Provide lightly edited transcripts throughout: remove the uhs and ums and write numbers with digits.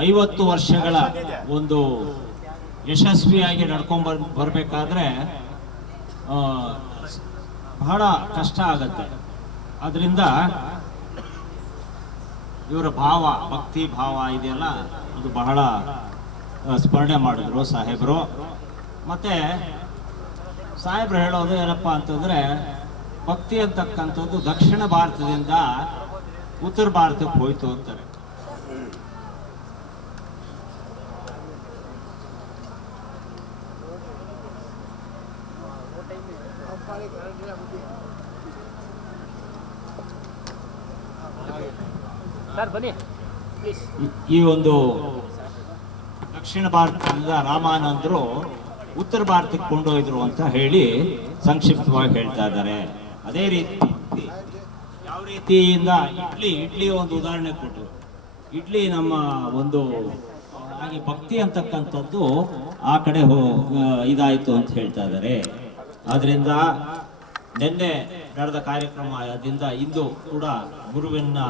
50 ವರ್ಷಗಳ ಒಂದು ಯಶಸ್ವಿಯಾಗಿ ನಡ್ಕೊಂಡ್ ಬರಬೇಕಾದ್ರೆ ಬಹಳ ಕಷ್ಟ ಆಗತ್ತೆ. ಅದರಿಂದ ಇವರ ಭಾವ, ಭಕ್ತಿ ಭಾವ ಇದೆಯಲ್ಲ, ಅದು ಬಹಳ ಸ್ಮರಣೆ ಮಾಡಿದ್ರು ಸಾಹೇಬರು. ಮತ್ತೆ ಸಾಹೇಬ್ರು ಹೇಳೋದು ಏನಪ್ಪ ಅಂತಂದ್ರೆ, ಭಕ್ತಿ ಅಂತಕ್ಕಂಥದ್ದು ದಕ್ಷಿಣ ಭಾರತದಿಂದ ಉತ್ತರ ಭಾರತಕ್ಕೆ ಹೋಯ್ತು ಅಂತಾರೆ. ಈ ಒಂದು ದಕ್ಷಿಣ ಭಾರತದಿಂದ ರಾಮಾನಂದರು ಉತ್ತರ ಭಾರತಕ್ಕೆ ಕೊಂಡೊಯ್ದ್ರು ಅಂತ ಹೇಳಿ ಸಂಕ್ಷಿಪ್ತವಾಗಿ ಹೇಳ್ತಾ ಇದ್ದಾರೆ. ಅದೇ ರೀತಿ ಯಾವ ರೀತಿಯಿಂದ ಇಡ್ಲಿ ಒಂದು ಉದಾಹರಣೆ ಕೊಟ್ಟರು. ಇಡ್ಲಿ ನಮ್ಮ ಒಂದು ಹಾಗೆ ಭಕ್ತಿ ಅಂತಕ್ಕಂಥದ್ದು ಆ ಕಡೆ ಇದಾಯ್ತು ಅಂತ ಹೇಳ್ತಾ ಇದ್ದಾರೆ. ಆದ್ರಿಂದ ನಿನ್ನೆ ನಡೆದ ಕಾರ್ಯಕ್ರಮದಿಂದ ಇಂದು ಕೂಡ ಗುರುವಿನ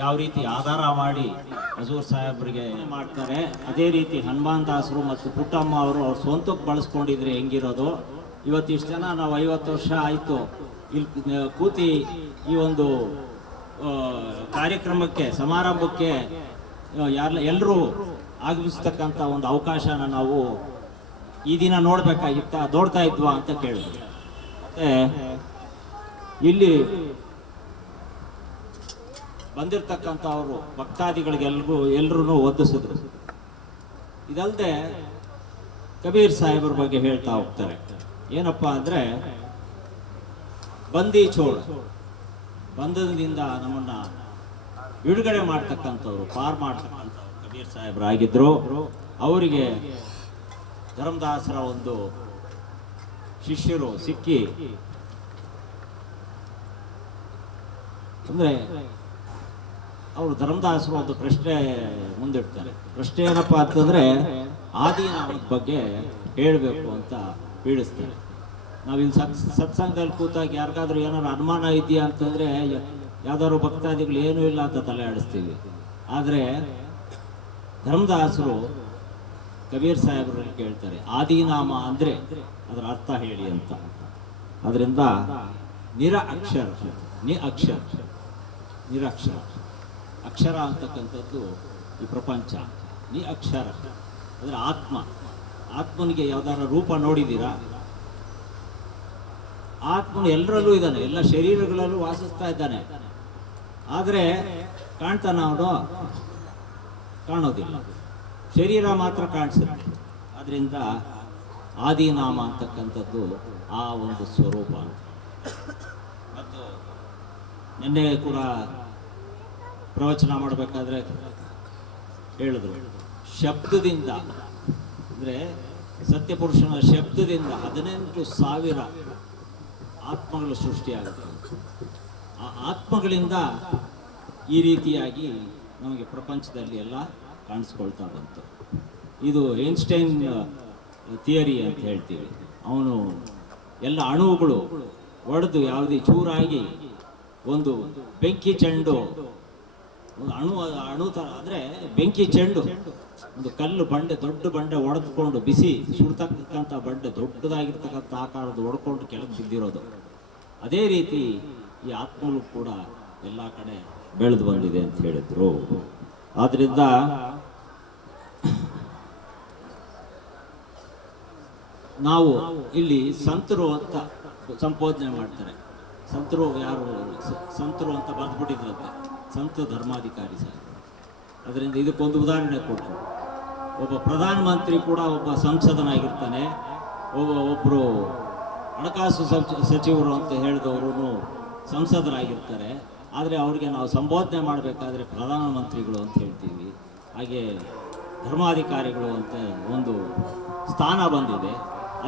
ಯಾವ ರೀತಿ ಆಧಾರ ಮಾಡಿ ಹಜೂರ್ ಸಾಹೇಬರಿಗೆ ಮಾಡ್ತಾರೆ, ಅದೇ ರೀತಿ ಹನುಮಾನ್ ದಾಸರು ಮತ್ತು ಪುಟ್ಟಮ್ಮ ಅವರು ಅವ್ರ ಸ್ವಂತಕ್ಕೆ ಬಳಸ್ಕೊಂಡಿದ್ರೆ ಹೆಂಗಿರೋದು. ಇವತ್ತಿಷ್ಟು ಜನ ನಾವು 50 ವರ್ಷ ಆಯಿತು ಇಲ್ಲಿ ಕೂತಿ ಈ ಒಂದು ಕಾರ್ಯಕ್ರಮಕ್ಕೆ, ಸಮಾರಂಭಕ್ಕೆ ಎಲ್ಲರೂ ಆಗಮಿಸ್ತಕ್ಕಂಥ ಒಂದು ಅವಕಾಶನ ನಾವು ಈ ದಿನ ನೋಡ್ತಾ ಇದ್ವಾ ಅಂತ ಕೇಳಿದ್ವಿ. ಮತ್ತೆ ಇಲ್ಲಿ ಬಂದಿರತಕ್ಕಂಥವರು ಭಕ್ತಾದಿಗಳಿಗೆ ಎಲ್ಲರೂ ಒದ್ದಿಸಿದ್ರು. ಇದಲ್ಲದೆ ಕಬೀರ್ ಸಾಹೇಬ್ರ ಬಗ್ಗೆ ಹೇಳ್ತಾ ಹೋಗ್ತಾರೆ. ಏನಪ್ಪಾ ಅಂದ್ರೆ, ಬಂದಿ ಚೋಳ ಬಂಧನದಿಂದ ನಮ್ಮನ್ನ ಬಿಡುಗಡೆ ಮಾಡ್ತಕ್ಕಂಥವ್ರು, ಪಾರ್ ಮಾಡ್ತಕ್ಕಂಥವ್ರು ಕಬೀರ್ ಸಾಹೇಬ್ರಾಗಿದ್ರು. ಅವರಿಗೆ ಧರ್ಮದಾಸರ ಒಂದು ಶಿಷ್ಯರು ಸಿಕ್ಕಿ, ಅಂದ್ರೆ ಅವರು ಧರ್ಮದಾಸರು ಒಂದು ಪ್ರಶ್ನೆ ಮುಂದಿಡ್ತಾರೆ. ಪ್ರಶ್ನೆ ಏನಪ್ಪಾ ಅಂತಂದ್ರೆ, ಆದಿನಾಮದ ಬಗ್ಗೆ ಹೇಳಬೇಕು ಅಂತ ಬೀಳಿಸ್ತಾರೆ. ನಾವಿಲ್ಲಿ ಸತ್ಸಂಗದಲ್ಲಿ ಕೂತಾಗ ಯಾರಿಗಾದ್ರೂ ಏನಾದ್ರು ಅನುಮಾನ ಇದೆಯಾ ಅಂತಂದ್ರೆ, ಯಾವ್ದಾದ್ರು ಭಕ್ತಾದಿಗಳು ಏನೂ ಇಲ್ಲ ಅಂತ ತಲೆ ಆಡಿಸ್ತೀವಿ. ಆದ್ರೆ ಧರ್ಮದಾಸರು ಕಬೀರ್ ಸಾಹೇಬರಲ್ಲಿ ಕೇಳ್ತಾರೆ, ಆದಿನಾಮ ಅಂದ್ರೆ ಅದರ ಅರ್ಥ ಹೇಳಿ ಅಂತ. ಅದರಿಂದ ನಿರಕ್ಷರ ಅಕ್ಷರ ಅಂತಕ್ಕಂಥದ್ದು ಈ ಪ್ರಪಂಚ. ಅಕ್ಷರ ಅಂದ್ರೆ ಆತ್ಮನಿಗೆ ಯಾವ್ದಾರ ರೂಪ ನೋಡಿದ್ದೀರಾ? ಆತ್ಮನು ಎಲ್ಲರಲ್ಲೂ ಇದ್ದಾನೆ, ಎಲ್ಲ ಶರೀರಗಳಲ್ಲೂ ವಾಸಿಸ್ತಾ ಇದ್ದಾನೆ. ಆದರೆ ಕಾಣ್ತಾನ ಅವನು? ಕಾಣೋದಿಲ್ಲ, ಶರೀರ ಮಾತ್ರ ಕಾಣಿಸುತ್ತೆ. ಅದರಿಂದ ಆದಿನಾಮ ಅಂತಕ್ಕಂಥದ್ದು ಆ ಒಂದು ಸ್ವರೂಪ. ಮತ್ತು ನಿನ್ನೆ ಕೂಡ ಪ್ರವಚನ ಮಾಡಬೇಕಾದ್ರೆ ಹೇಳಿದ್ರು, ಶಬ್ದದಿಂದ ಅಂದರೆ ಸತ್ಯಪುರುಷನ ಶಬ್ದದಿಂದ 18,000 ಆತ್ಮಗಳು ಸೃಷ್ಟಿಯಾಗುತ್ತೆ. ಆ ಆತ್ಮಗಳಿಂದ ಈ ರೀತಿಯಾಗಿ ನಮಗೆ ಪ್ರಪಂಚದಲ್ಲಿ ಎಲ್ಲ ಕಾಣಿಸ್ಕೊಳ್ತಾ ಬಂತು. ಇದು ಐನ್ಸ್ಟೈನ್ ಥಿಯರಿ ಅಂತ ಹೇಳ್ತೀವಿ. ಅವನು ಎಲ್ಲ ಅಣುಗಳು ಒಡೆದು ಯಾವುದೇ ಚೂರಾಗಿ ಒಂದು ಬೆಂಕಿ ಚೆಂಡು, ಒಂದು ಅಣು ತರ ಅಂದರೆ ಬೆಂಕಿ ಚೆಂಡು, ಒಂದು ಕಲ್ಲು ಬಂಡೆ, ದೊಡ್ಡ ಬಂಡೆ ಒಡೆದುಕೊಂಡು ಬಿಸಿ ಸುಡ್ತಕ್ಕಂಥ ಬಂಡೆ, ದೊಡ್ಡದಾಗಿರ್ತಕ್ಕಂಥ ಆಕಾರದ ಒಡ್ಕೊಂಡು ಕೆಳಗೆ ಬಿದ್ದಿರೋದು. ಅದೇ ರೀತಿ ಈ ಆತ್ಮಗಳು ಕೂಡ ಎಲ್ಲ ಕಡೆ ಬೆಳೆದು ಬಂದಿದೆ ಅಂತ ಹೇಳಿದ್ರು. ಆದ್ರಿಂದ ನಾವು ಇಲ್ಲಿ ಸಂತರು ಅಂತ ಸಂಬೋಧನೆ ಮಾಡ್ತಾರೆ. ಸಂತರು ಯಾರು? ಸಂತರು ಅಂತ ಬರೆದ್ಬಿಟ್ಟಿದ್ರಂತೆ, ಸಂತ ಧರ್ಮಾಧಿಕಾರಿ ಸಾಹೇಬ್. ಅದರಿಂದ ಇದಕ್ಕೊಂದು ಉದಾಹರಣೆ ಕೊಟ್ಟರು. ಒಬ್ಬ ಪ್ರಧಾನಮಂತ್ರಿ ಕೂಡ ಒಬ್ಬ ಸಂಸದನಾಗಿರ್ತಾನೆ, ಒಬ್ಬರು ಹಣಕಾಸು ಸಚಿವರು ಅಂತ ಹೇಳಿದವರು ಸಂಸದರಾಗಿರ್ತಾರೆ. ಆದರೆ ಅವ್ರಿಗೆ ನಾವು ಸಂಬೋಧನೆ ಮಾಡಬೇಕಾದ್ರೆ ಪ್ರಧಾನಮಂತ್ರಿಗಳು ಅಂತ ಹೇಳ್ತೀವಿ. ಹಾಗೆ ಧರ್ಮಾಧಿಕಾರಿಗಳು ಅಂತ ಒಂದು ಸ್ಥಾನ ಬಂದಿದೆ.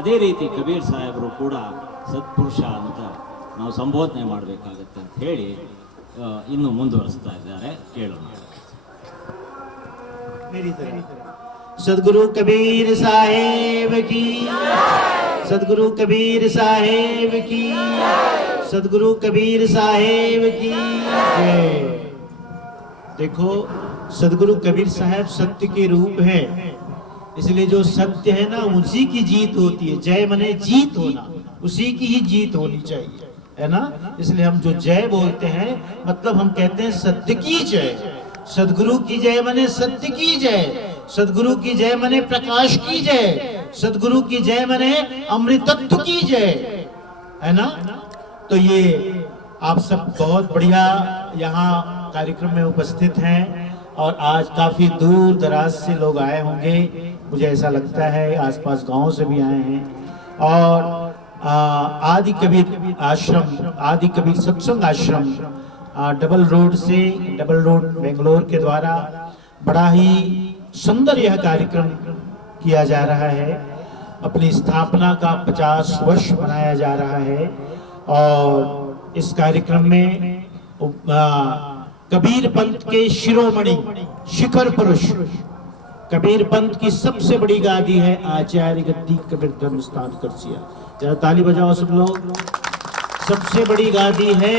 ಅದೇ ರೀತಿ ಕಬೀರ್ ಸಾಹೇಬರು ಕೂಡ ಸತ್ಪುರುಷ ಅಂತ ನಾವು ಸಂಬೋಧನೆ ಮಾಡಬೇಕಾಗತ್ತೆ ಅಂತ ಹೇಳಿ ಇನ್ನು ಮುಂದುವರಿಸ್ತಾ ಇದ್ದಾರೆ. ಕೇಳೋಣ. सदगुरु कबीर साहेब की, सदगुरु कबीर साहेब की, सदगुरु कबीर साहेब की। देखो सदगुरु कबीर साहब सत्य के रूप है, इसलिए जो सत्य है ना उसी की जीत होती है। जय मने जीत होना, उसी की ही जीत होनी चाहिए, है ना। इसलिए हम जो जय बोलते हैं मतलब हम कहते हैं सत्य की जय। सदगुरु की जय मने सत्य की जय, सदगुरु की जय मने प्रकाश की जय, सदगुरु की जय मने अमृतत्व की जय, है ना। तो ये आप सब बहुत बढ़िया यहाँ कार्यक्रम में उपस्थित हैं और आज काफी दूर दराज से लोग आए होंगे, मुझे ऐसा लगता है आसपास गांव से भी आए हैं। और आदि कबीर आश्रम, आदि कबीर सत्संग आश्रम डबल रोड बेंगलोर के द्वारा बड़ा ही सुंदर यह कार्यक्रम किया जा रहा है। अपनी स्थापना का 50 वर्ष मनाया जा रहा है और इस कार्यक्रम में कबीर पंथ के शिरोमणि शिखर पुरुष कबीर पंथ की सबसे बड़ी गादी है आचार्य गद्दी कबीर धर्म स्थान करसिया। जरा ताली बजाओ सब लोग। सबसे बड़ी गादी है,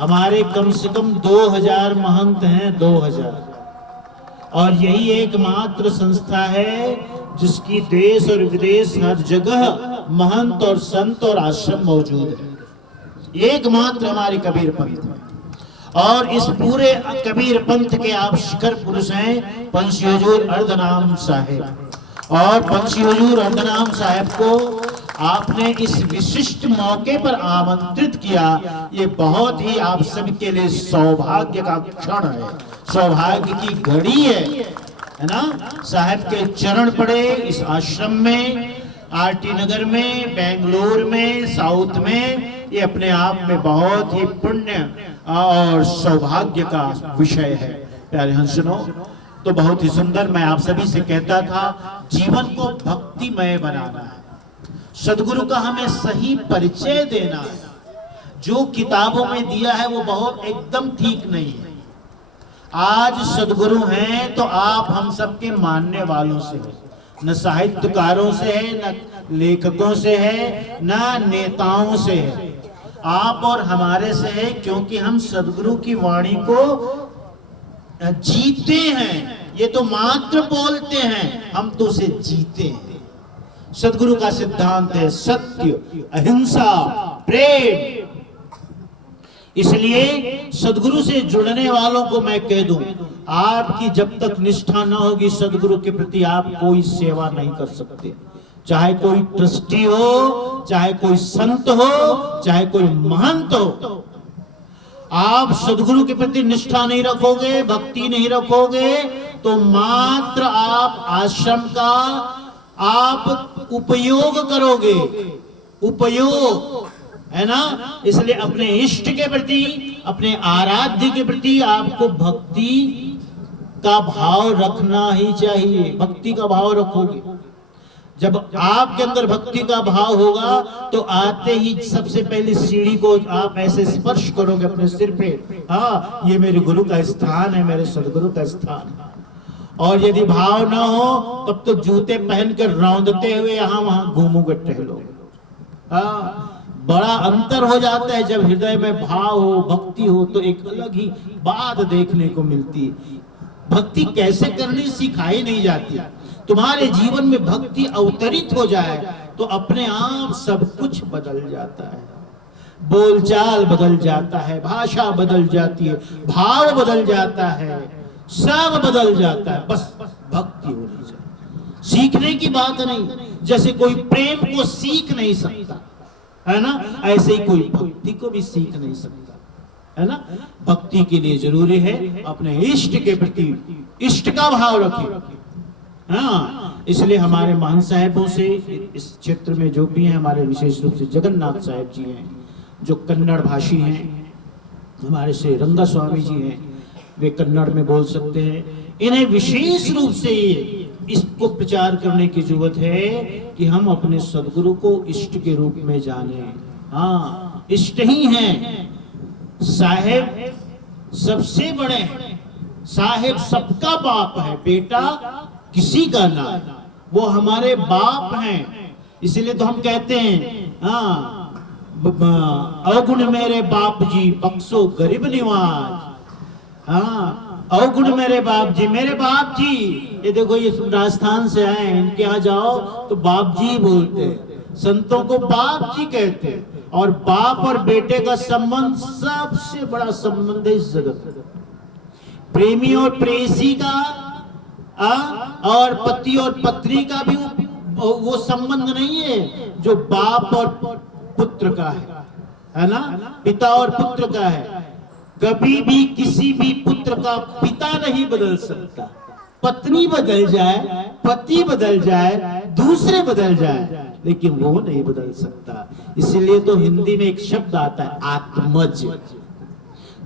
हमारे कम से कम 2000 महंत हैं, 2000। और यही एकमात्र संस्था है जिसकी देश और विदेश हर जगह महंत और संत और आश्रम मौजूद है। एकमात्र हमारे कबीर पंथ में। और इस पूरे कबीर पंथ के आप शिखर पुरुष हैं पंछी हुजूर अर्धनाम साहेब। और पंछी हुजूर अर्धनाम साहेब को आपने इस विशिष्ट मौके पर आमंत्रित किया, ये बहुत ही आप सबके लिए सौभाग्य का क्षण है, सौभाग्य की घड़ी है ना। साहब के चरण पड़े इस आश्रम में, आरटी नगर में, बेंगलोर में, साउथ में, ये अपने आप में बहुत ही पुण्य और सौभाग्य का विषय है। प्यारे हंसनो, तो बहुत ही सुंदर। मैं आप सभी से कहता था जीवन को भक्तिमय बनाना है, सदगुरु का हमें सही परिचय देना है। जो किताबों में दिया है वो बहुत एकदम ठीक नहीं है। आज सदगुरु हैं तो आप हम सबके मानने वालों से है, न साहित्यकारों से है, न लेखकों से है, न नेताओं से है, आप और हमारे से है, क्योंकि हम सदगुरु की वाणी को जीते हैं। ये तो मात्र बोलते हैं, हम तो उसे जीते हैं। सदगुरु का सिद्धांत है सत्य, अहिंसा, प्रेम। इसलिए सदगुरु से जुड़ने वालों को मैं कह दूं, आपकी जब तक निष्ठा ना होगी सदगुरु के प्रति आप कोई सेवा नहीं कर सकते। चाहे कोई ट्रस्टी हो, चाहे कोई संत हो, चाहे कोई महंत हो, आप सदगुरु के प्रति निष्ठा नहीं रखोगे, भक्ति नहीं रखोगे, तो मात्र आप आश्रम का आप उपयोग करोगे, उपयोग, है ना। इसलिए अपने इष्ट के प्रति, अपने आराध्य के प्रति आपको भक्ति का भाव रखना ही चाहिए। भक्ति का भाव रखोगे, जब आपके अंदर भक्ति का भाव होगा तो आते ही सबसे पहले सीढ़ी को आप ऐसे स्पर्श करोगे अपने सिर पे, हाँ ये मेरे गुरु का स्थान है, मेरे सदगुरु का स्थान है। और यदि भाव ना हो तब तो जूते पहनकर रौंदते हुए यहाँ वहां घूमोगे, टहलोगे। हाँ, बड़ा अंतर हो जाता है जब हृदय में भाव हो, भक्ति हो, तो एक अलग ही बात देखने को मिलती है। भक्ति कैसे करनी सिखाई नहीं जाती। तुम्हारे जीवन में भक्ति अवतरित हो जाए तो अपने आप सब कुछ बदल जाता है। बोलचाल बदल जाता है, भाषा बदल जाती है, भाव बदल जाता है, सब बदल जाता है। बस भक्ति होनी चाहिए, सीखने की बात नहीं। जैसे कोई प्रेम को सीख नहीं सकता, है ना, ऐसे ही कोई भक्ति को भी सीख नहीं सकता, है ना। भक्ति के लिए जरूरी है अपने इष्ट के प्रति इष्ट का भाव रखें। हाँ, इसलिए हमारे महान साहेबों से इस क्षेत्र में जो भी हैं, हमारे विशेष रूप से जगन्नाथ साहेब जी हैं जो कन्नड़ भाषी हैं, हमारे श्री रंगा स्वामी जी हैं, वे कन्नड़ में बोल सकते हैं। इन्हें विशेष रूप से इसको प्रचार करने की जरूरत है कि हम अपने सदगुरु को इष्ट के रूप में जाने। हाँ, इष्ट ही हैं। साहेब सबसे बड़े हैं, साहेब सबका बाप है, बेटा किसी का ना, वो हमारे बाप हैं। इसलिए तो हम कहते हैं, हाँ, अवगुण मेरे बाप जी बख्शो गरीब निवाज। हाँ, अवगुण मेरे बाप जी, ये देखो ये राजस्थान से आए हैं, इनके यहाँ जाओ तो बाप जी बोलते हैं, संतों को बाप जी कहते हैं। और बाप और बेटे का संबंध सबसे बड़ा संबंध है इस जगत में। प्रेमी और प्रेयसी का और पति और पत्नी का भी वो संबंध नहीं है जो बाप और पुत्र का है ना, पिता और पुत्र का है। कभी भी किसी भी पुत्र का पिता नहीं बदल सकता। पत्नी बदल जाए, पति बदल जाए, दूसरे बदल जाए, लेकिन वो नहीं बदल सकता। इसलिए तो हिंदी में एक शब्द आता है आत्मज,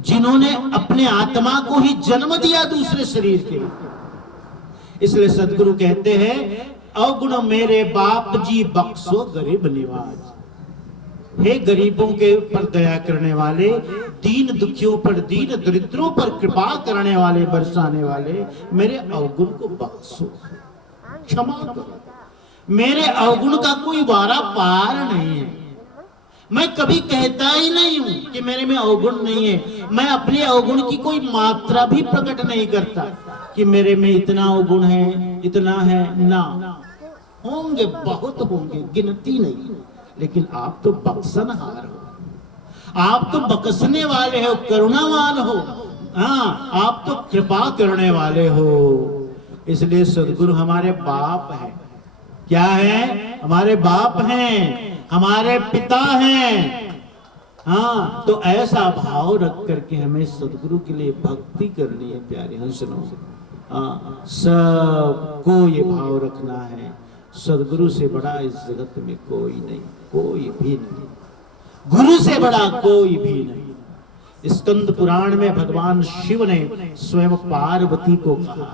जिन्होंने अपने आत्मा को ही जन्म दिया दूसरे शरीर के लिए। इसलिए सदगुरु कहते हैं अवगुण मेरे बाप जी बख्शो गरीब निवाज। हे गरीबों के पर दया करने वाले, दीन दुखियों पर, दीन दरिद्रों पर कृपा करने वाले, बरसाने वाले, मेरे अवगुण को बख्शो, क्षमा करो। मेरे अवगुण का कोई वारा पार नहीं है। मैं कभी कहता ही नहीं हूं कि मेरे में अवगुण नहीं है। मैं अपने अवगुण की कोई मात्रा भी प्रकट नहीं करता कि मेरे में इतना अवगुण है, इतना है ना। होंगे, बहुत होंगे, गिनती नहीं। लेकिन आप तो बख्शनहार हो, आप तो बख्शने वाले हो, करुणावान हो। हाँ, आप तो कृपा करने वाले हो। इसलिए सदगुरु हमारे बाप हैं। क्या है? हमारे बाप हैं, हमारे पिता हैं। हाँ, तो ऐसा भाव रख करके हमें सदगुरु के लिए भक्ति करनी है प्यारे हंसनों से। हाँ, सबको ये भाव रखना है, सदगुरु से बड़ा इस जगत में कोई नहीं, कोई भी नहीं, गुरु से बड़ा कोई भी नहीं। स्कंद पुराण में भगवान शिव ने स्वयं पार्वती को कहा,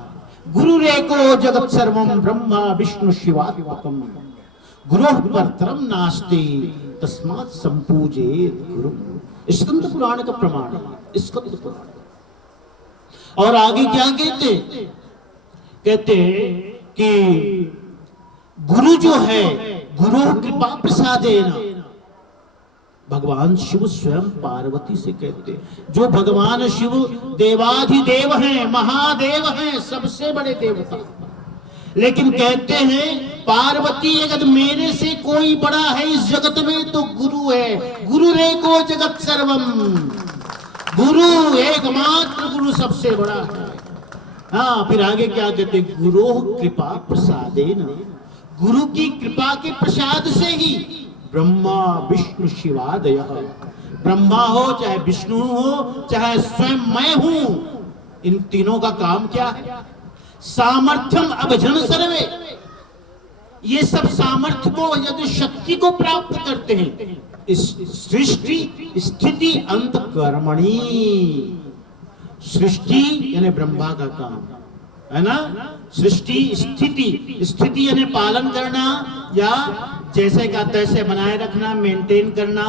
गुरु रेको जगत सर्वम ब्रह्मा विष्णु शिवात्मकम गुरोः परतरम नास्ति तस्मात् संपूजेत गुरु। स्कंद पुराण का प्रमाण है, स्कंद पुराण। और आगे क्या कहते? कहते कि गुरु जो है, गुरु कृपा प्रसादेन, भगवान शिव स्वयं पार्वती से कहते, जो भगवान शिव देवाधिदेव हैं, महादेव हैं, सबसे बड़े देवता। लेकिन कहते हैं पार्वती अगर मेरे से कोई बड़ा है इस जगत में तो गुरु है। गुरु रेको जगत सर्वम, गुरु एकमात्र गुरु सबसे बड़ा है। हाँ, फिर आगे क्या कहते? गुरु कृपा प्रसादेन, गुरु की कृपा के प्रसाद से ही ब्रह्मा विष्णु शिवादय, ब्रह्मा हो चाहे विष्णु हो चाहे स्वयं मैं हूं, इन तीनों का काम क्या है? सामर्थ्यम अभजन सर्वे, ये सब सामर्थ्य को यदि शक्ति को प्राप्त करते हैं। इस सृष्टि स्थिति अंत कर्मणि, सृष्टि यानी ब्रह्मा का काम है ना, सृष्टि स्थिति यानी पालन करना या जैसे का तैसे बनाए रखना, मेंटेन करना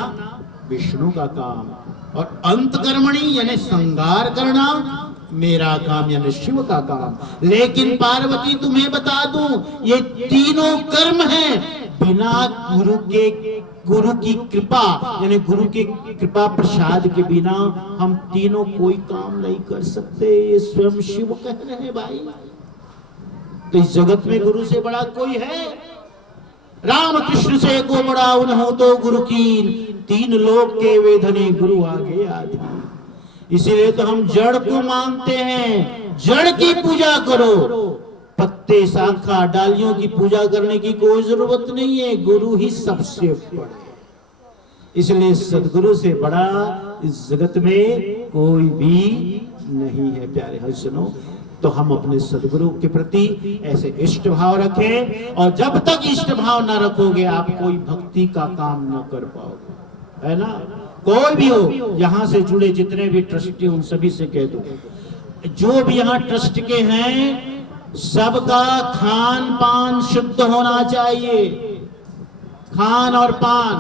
विष्णु का काम, और अंत कर्मणि यानी संहार करना मेरा काम यानी शिव का काम। लेकिन पार्वती तुम्हें बता दूं, ये तीनों कर्म हैं बिना गुरु की कृपा यानी गुरु की कृपा प्रसाद के बिना हम तीनों कोई काम नहीं कर सकते। ये स्वयं शिव कह रहे हैं भाई। तो इस जगत में गुरु से बड़ा कोई है? राम कृष्ण से को बड़ा उन्हों तो गुरु की, तीन लोक के वेधने गुरु आगे आदि। इसीलिए तो हम जड़ को मानते हैं, जड़ की पूजा करो, पत्ते शाखा डालियों की पूजा करने की कोई जरूरत नहीं है, गुरु ही सबसे बड़ा। इसलिए सदगुरु से बड़ा इस जगत में कोई भी नहीं है प्यारे हंसनों। तो हम अपने सदगुरु के प्रति ऐसे इष्ट भाव रखें, और जब तक इष्ट भाव ना रखोगे आप कोई भक्ति का काम ना कर पाओगे, है ना। कोई भी हो, यहाँ से जुड़े जितने भी ट्रस्टी उन सभी से कह दो, जो भी यहाँ ट्रस्ट के हैं सबका खान पान शुद्ध होना चाहिए। खान और पान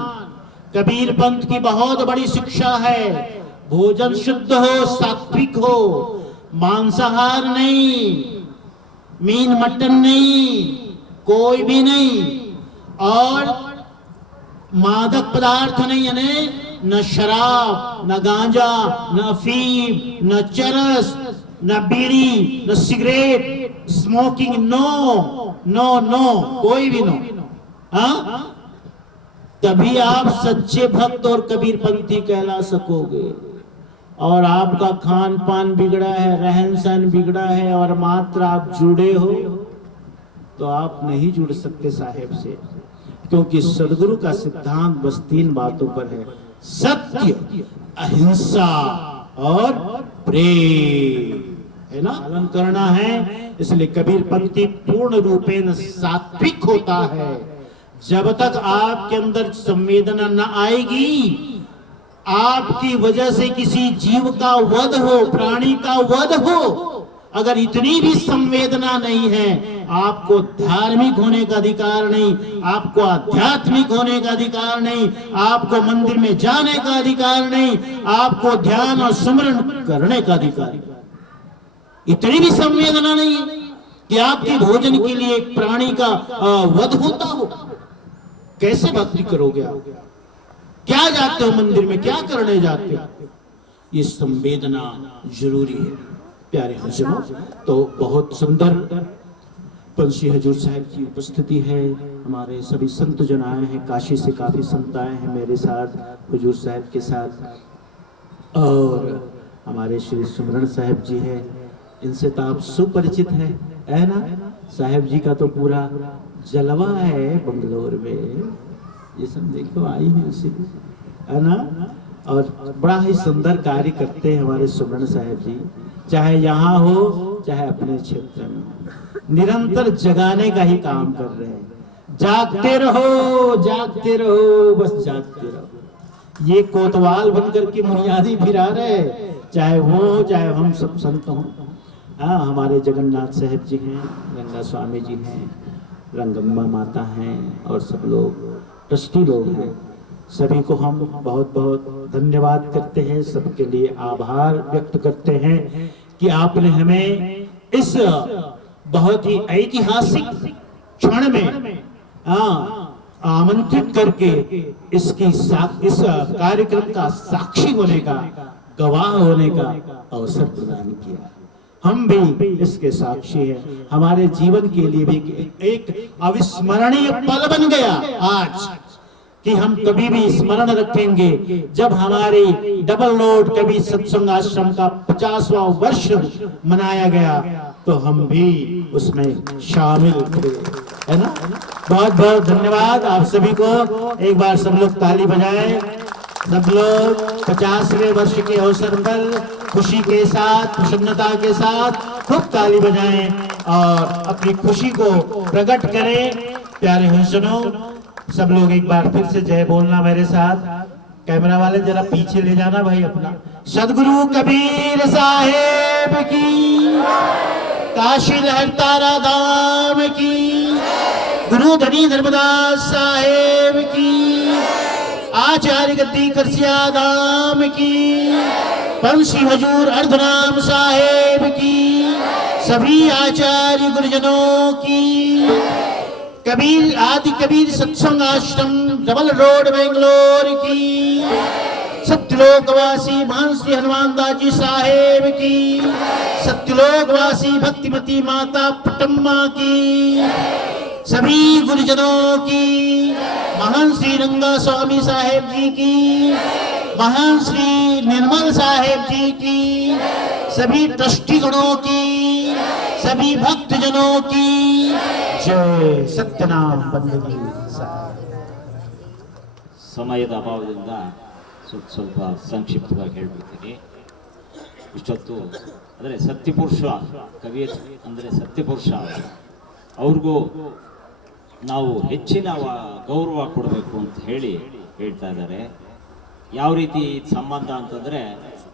कबीर पंथ की बहुत बड़ी शिक्षा है। भोजन शुद्ध हो, सात्विक हो, मांसाहार नहीं, मीन मटन नहीं, कोई भी नहीं, और मादक पदार्थ नहीं, यानी न शराब, न गांजा, न अफीम, न चरस, न बीड़ी, न cigarette, smoking, no no no, कोई भी नो। हाँ, तभी आप सच्चे भक्त और कबीरपंथी कहला सकोगे। और आपका खान पान बिगड़ा है, रहन सहन बिगड़ा है और मात्र आप जुड़े हो, तो आप नहीं जुड़ सकते साहेब से, क्योंकि सदगुरु का सिद्धांत बस 3 बातों पर है: सत्य, अहिंसा और प्रेम, है ना, पालन करना है। इसलिए कबीरपंथी पूर्ण रूपेण सात्विक होता है। जब तक आपके अंदर संवेदना न आएगी, आपकी वजह से किसी जीव का वध हो, प्राणी का वध हो, अगर इतनी भी संवेदना नहीं है, आपको धार्मिक होने का अधिकार नहीं, आपको आध्यात्मिक होने का अधिकार नहीं, आपको मंदिर में जाने का अधिकार नहीं, आपको ध्यान और स्मरण करने का अधिकार नहीं। इतनी भी संवेदना नहीं है कि आपके भोजन के लिए एक प्राणी का वध होता हो। कैसे भक्ति करोगे आप? क्या जाते हो मंदिर में, क्या करने जाते हो? ये संवेदना जरूरी है प्यारे हजरों। तो बहुत सुंदर पंछी हजूर साहब की उपस्थिति है। हमारे सभी संत जन आए हैं, काशी से काफी संत आए हैं मेरे साथ, हजूर साहब के साथ। और हमारे श्री सुमरण साहब जी हैं, इनसे तो आप सुपरिचित है ना। साहब जी का तो पूरा जलवा है बंगलोर में, ये सब देखो आई है उसी, है ना। और बड़ा ही सुंदर कार्य करते हैं हमारे सुमरण साहब जी, चाहे यहाँ हो चाहे अपने क्षेत्र में, निरंतर जगाने का ही काम कर रहे हैं। जागते रहो, बस जागते रहो। ये कोतवाल बनकर के मुनियादी फिरा रहे, चाहे वो चाहे हम सब संत हों। हाँ, हमारे जगन्नाथ साहब जी हैं, गंगा स्वामी जी हैं, रंगम्मा माता हैं और सब लोग ट्रस्टी लोग हैं। सभी को हम बहुत बहुत धन्यवाद करते हैं, सबके लिए आभार व्यक्त करते हैं कि आपने हमें इस बहुत ही ऐतिहासिक क्षण में आमंत्रित करके इस कार्यक्रम का साक्षी होने का, गवाह होने का अवसर प्रदान किया। हम भी इसके साक्षी हैं। हमारे जीवन के लिए भी एक अविस्मरणीय पल बन गया आज, कि हम कभी भी स्मरण रखेंगे जब हमारी डबल रोड कभी सत्संग आश्रम का 50वां वर्ष मनाया गया, तो हम भी उसमें शामिल थे, है ना। बहुत बहुत धन्यवाद आप सभी को। एक बार सब लोग ताली बजाएं। सब लोग 50वें वर्ष के अवसर पर खुशी के साथ, प्रसन्नता के साथ खूब ताली बजाएं और अपनी खुशी को प्रकट करें। प्यारे हंसनों, सब लोग एक बार फिर से जय बोलना मेरे साथ। कैमरा वाले जरा पीछे ले जाना भाई अपना। सदगुरु कबीर साहेब की, काशी लहरतारा धाम की, गुरु धनी धर्मदास साहेब की, आचार्य गद्दी करसिया धाम की, पंछी हजूर अर्धनाम साहेब की, सभी आचार्य गुरुजनों की, कबीर आदि कबीर सत्संग आश्रम डबल रोड बेंगलोर की, सत्यलोकवासी महान श्री हनुमान दास जी साहेब की, सत्यलोकवासी भक्तिमती माता पुटम्मा की, सभी गुरुजनों की, महान श्री रंगा स्वामी साहेब जी की, महान श्री निर्मल साहेब जी की, सभी ट्रस्टी गणों की, सभी भक्त जनों की जय सत्यनाम बंदगी। ಸಮಯದ ಅಭಾವದಿಂದ ಸ್ವಲ್ಪ ಸಂಕ್ಷಿಪ್ತವಾಗಿ ಹೇಳ್ಬಿಡ್ತೀನಿ. ಇಷ್ಟೊತ್ತು ಅಂದರೆ ಸತ್ಯಪುರುಷ ಕವಿ ಅಂದರೆ ಸತ್ಯಪುರುಷ, ಅವ್ರಿಗೂ ನಾವು ಹೆಚ್ಚಿನ ಗೌರವ ಕೊಡಬೇಕು ಅಂತ ಹೇಳ್ತಾ ಇದ್ದಾರೆ. ಯಾವ ರೀತಿ ಸಂಬಂಧ ಅಂತಂದರೆ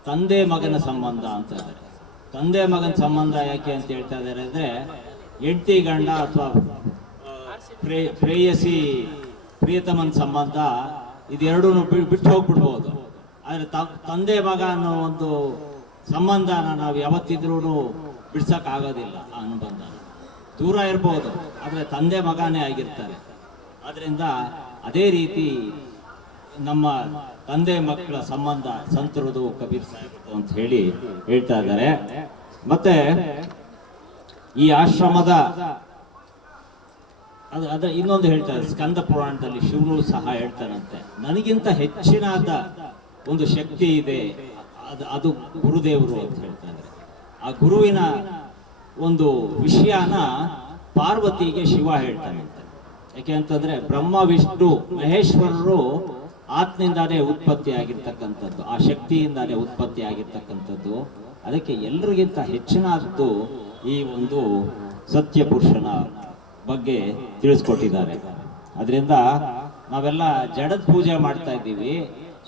ತಂದೆ ಮಗನ ಸಂಬಂಧ ಅಂತ ಇದ್ದಾರೆ. ತಂದೆ ಮಗನ ಸಂಬಂಧ ಯಾಕೆ ಅಂತ ಹೇಳ್ತಾ ಇದ್ದಾರೆ ಅಂದರೆ, ಹೆಂಡತಿ ಗಂಡ ಅಥವಾ ಪ್ರೇಯಸಿ ಪ್ರಿಯತಮನ ಸಂಬಂಧ ಇದೆರಡೂ ಬಿಟ್ಟು ಹೋಗ್ಬಿಡ್ಬೋದು. ಆದರೆ ತಂದೆ ಮಗ ಅನ್ನೋ ಒಂದು ಸಂಬಂಧನ ನಾವು ಯಾವತ್ತಿದ್ರೂ ಬಿಡ್ಸೋಕ್ಕಾಗೋದಿಲ್ಲ. ಆ ಅನುಬಂಧ ದೂರ ಇರ್ಬೋದು, ಆದರೆ ತಂದೆ ಮಗನೇ ಆಗಿರ್ತಾರೆ. ಆದ್ದರಿಂದ ಅದೇ ರೀತಿ ನಮ್ಮ ತಂದೆ ಮಕ್ಕಳ ಸಂಬಂಧ ಸಂತರದು ಕಬೀರ್ ಸಾಹೇಬರು ಅಂತ ಹೇಳ್ತಾ ಇದ್ದಾರೆ. ಮತ್ತೆ ಈ ಆಶ್ರಮದ ಅದ ಇನ್ನೊಂದು ಹೇಳ್ತಾರೆ, ಸ್ಕಂದ ಪುರಾಣದಲ್ಲಿ ಶಿವನು ಸಹ ಹೇಳ್ತಾನಂತೆ, ನನಗಿಂತ ಹೆಚ್ಚಿನಾದ ಒಂದು ಶಕ್ತಿ ಇದೆ, ಅದು ಗುರುದೇವರು ಅಂತ ಹೇಳ್ತಾರೆ. ಆ ಗುರುವಿನ ಒಂದು ವಿಷಯನ ಪಾರ್ವತಿಗೆ ಶಿವ ಹೇಳ್ತಾನಂತೆ. ಯಾಕೆ ಅಂತಂದ್ರೆ ಬ್ರಹ್ಮ ವಿಷ್ಣು ಮಹೇಶ್ವರರು ಆತ್ನಿಂದಾನೇ ಉತ್ಪತ್ತಿ ಆಗಿರ್ತಕ್ಕಂಥದ್ದು, ಆ ಶಕ್ತಿಯಿಂದಾನೇ ಉತ್ಪತ್ತಿ ಆಗಿರ್ತಕ್ಕಂಥದ್ದು. ಅದಕ್ಕೆ ಎಲ್ರಿಗಿಂತ ಹೆಚ್ಚಿನದ್ದು ಈ ಒಂದು ಸತ್ಯ ಪುರುಷನ ಬಗ್ಗೆ ತಿಳಿಸ್ಕೊಟ್ಟಿದ್ದಾರೆ. ಅದರಿಂದ ನಾವೆಲ್ಲ ಜಡದ ಪೂಜೆ ಮಾಡ್ತಾ ಇದ್ದೀವಿ,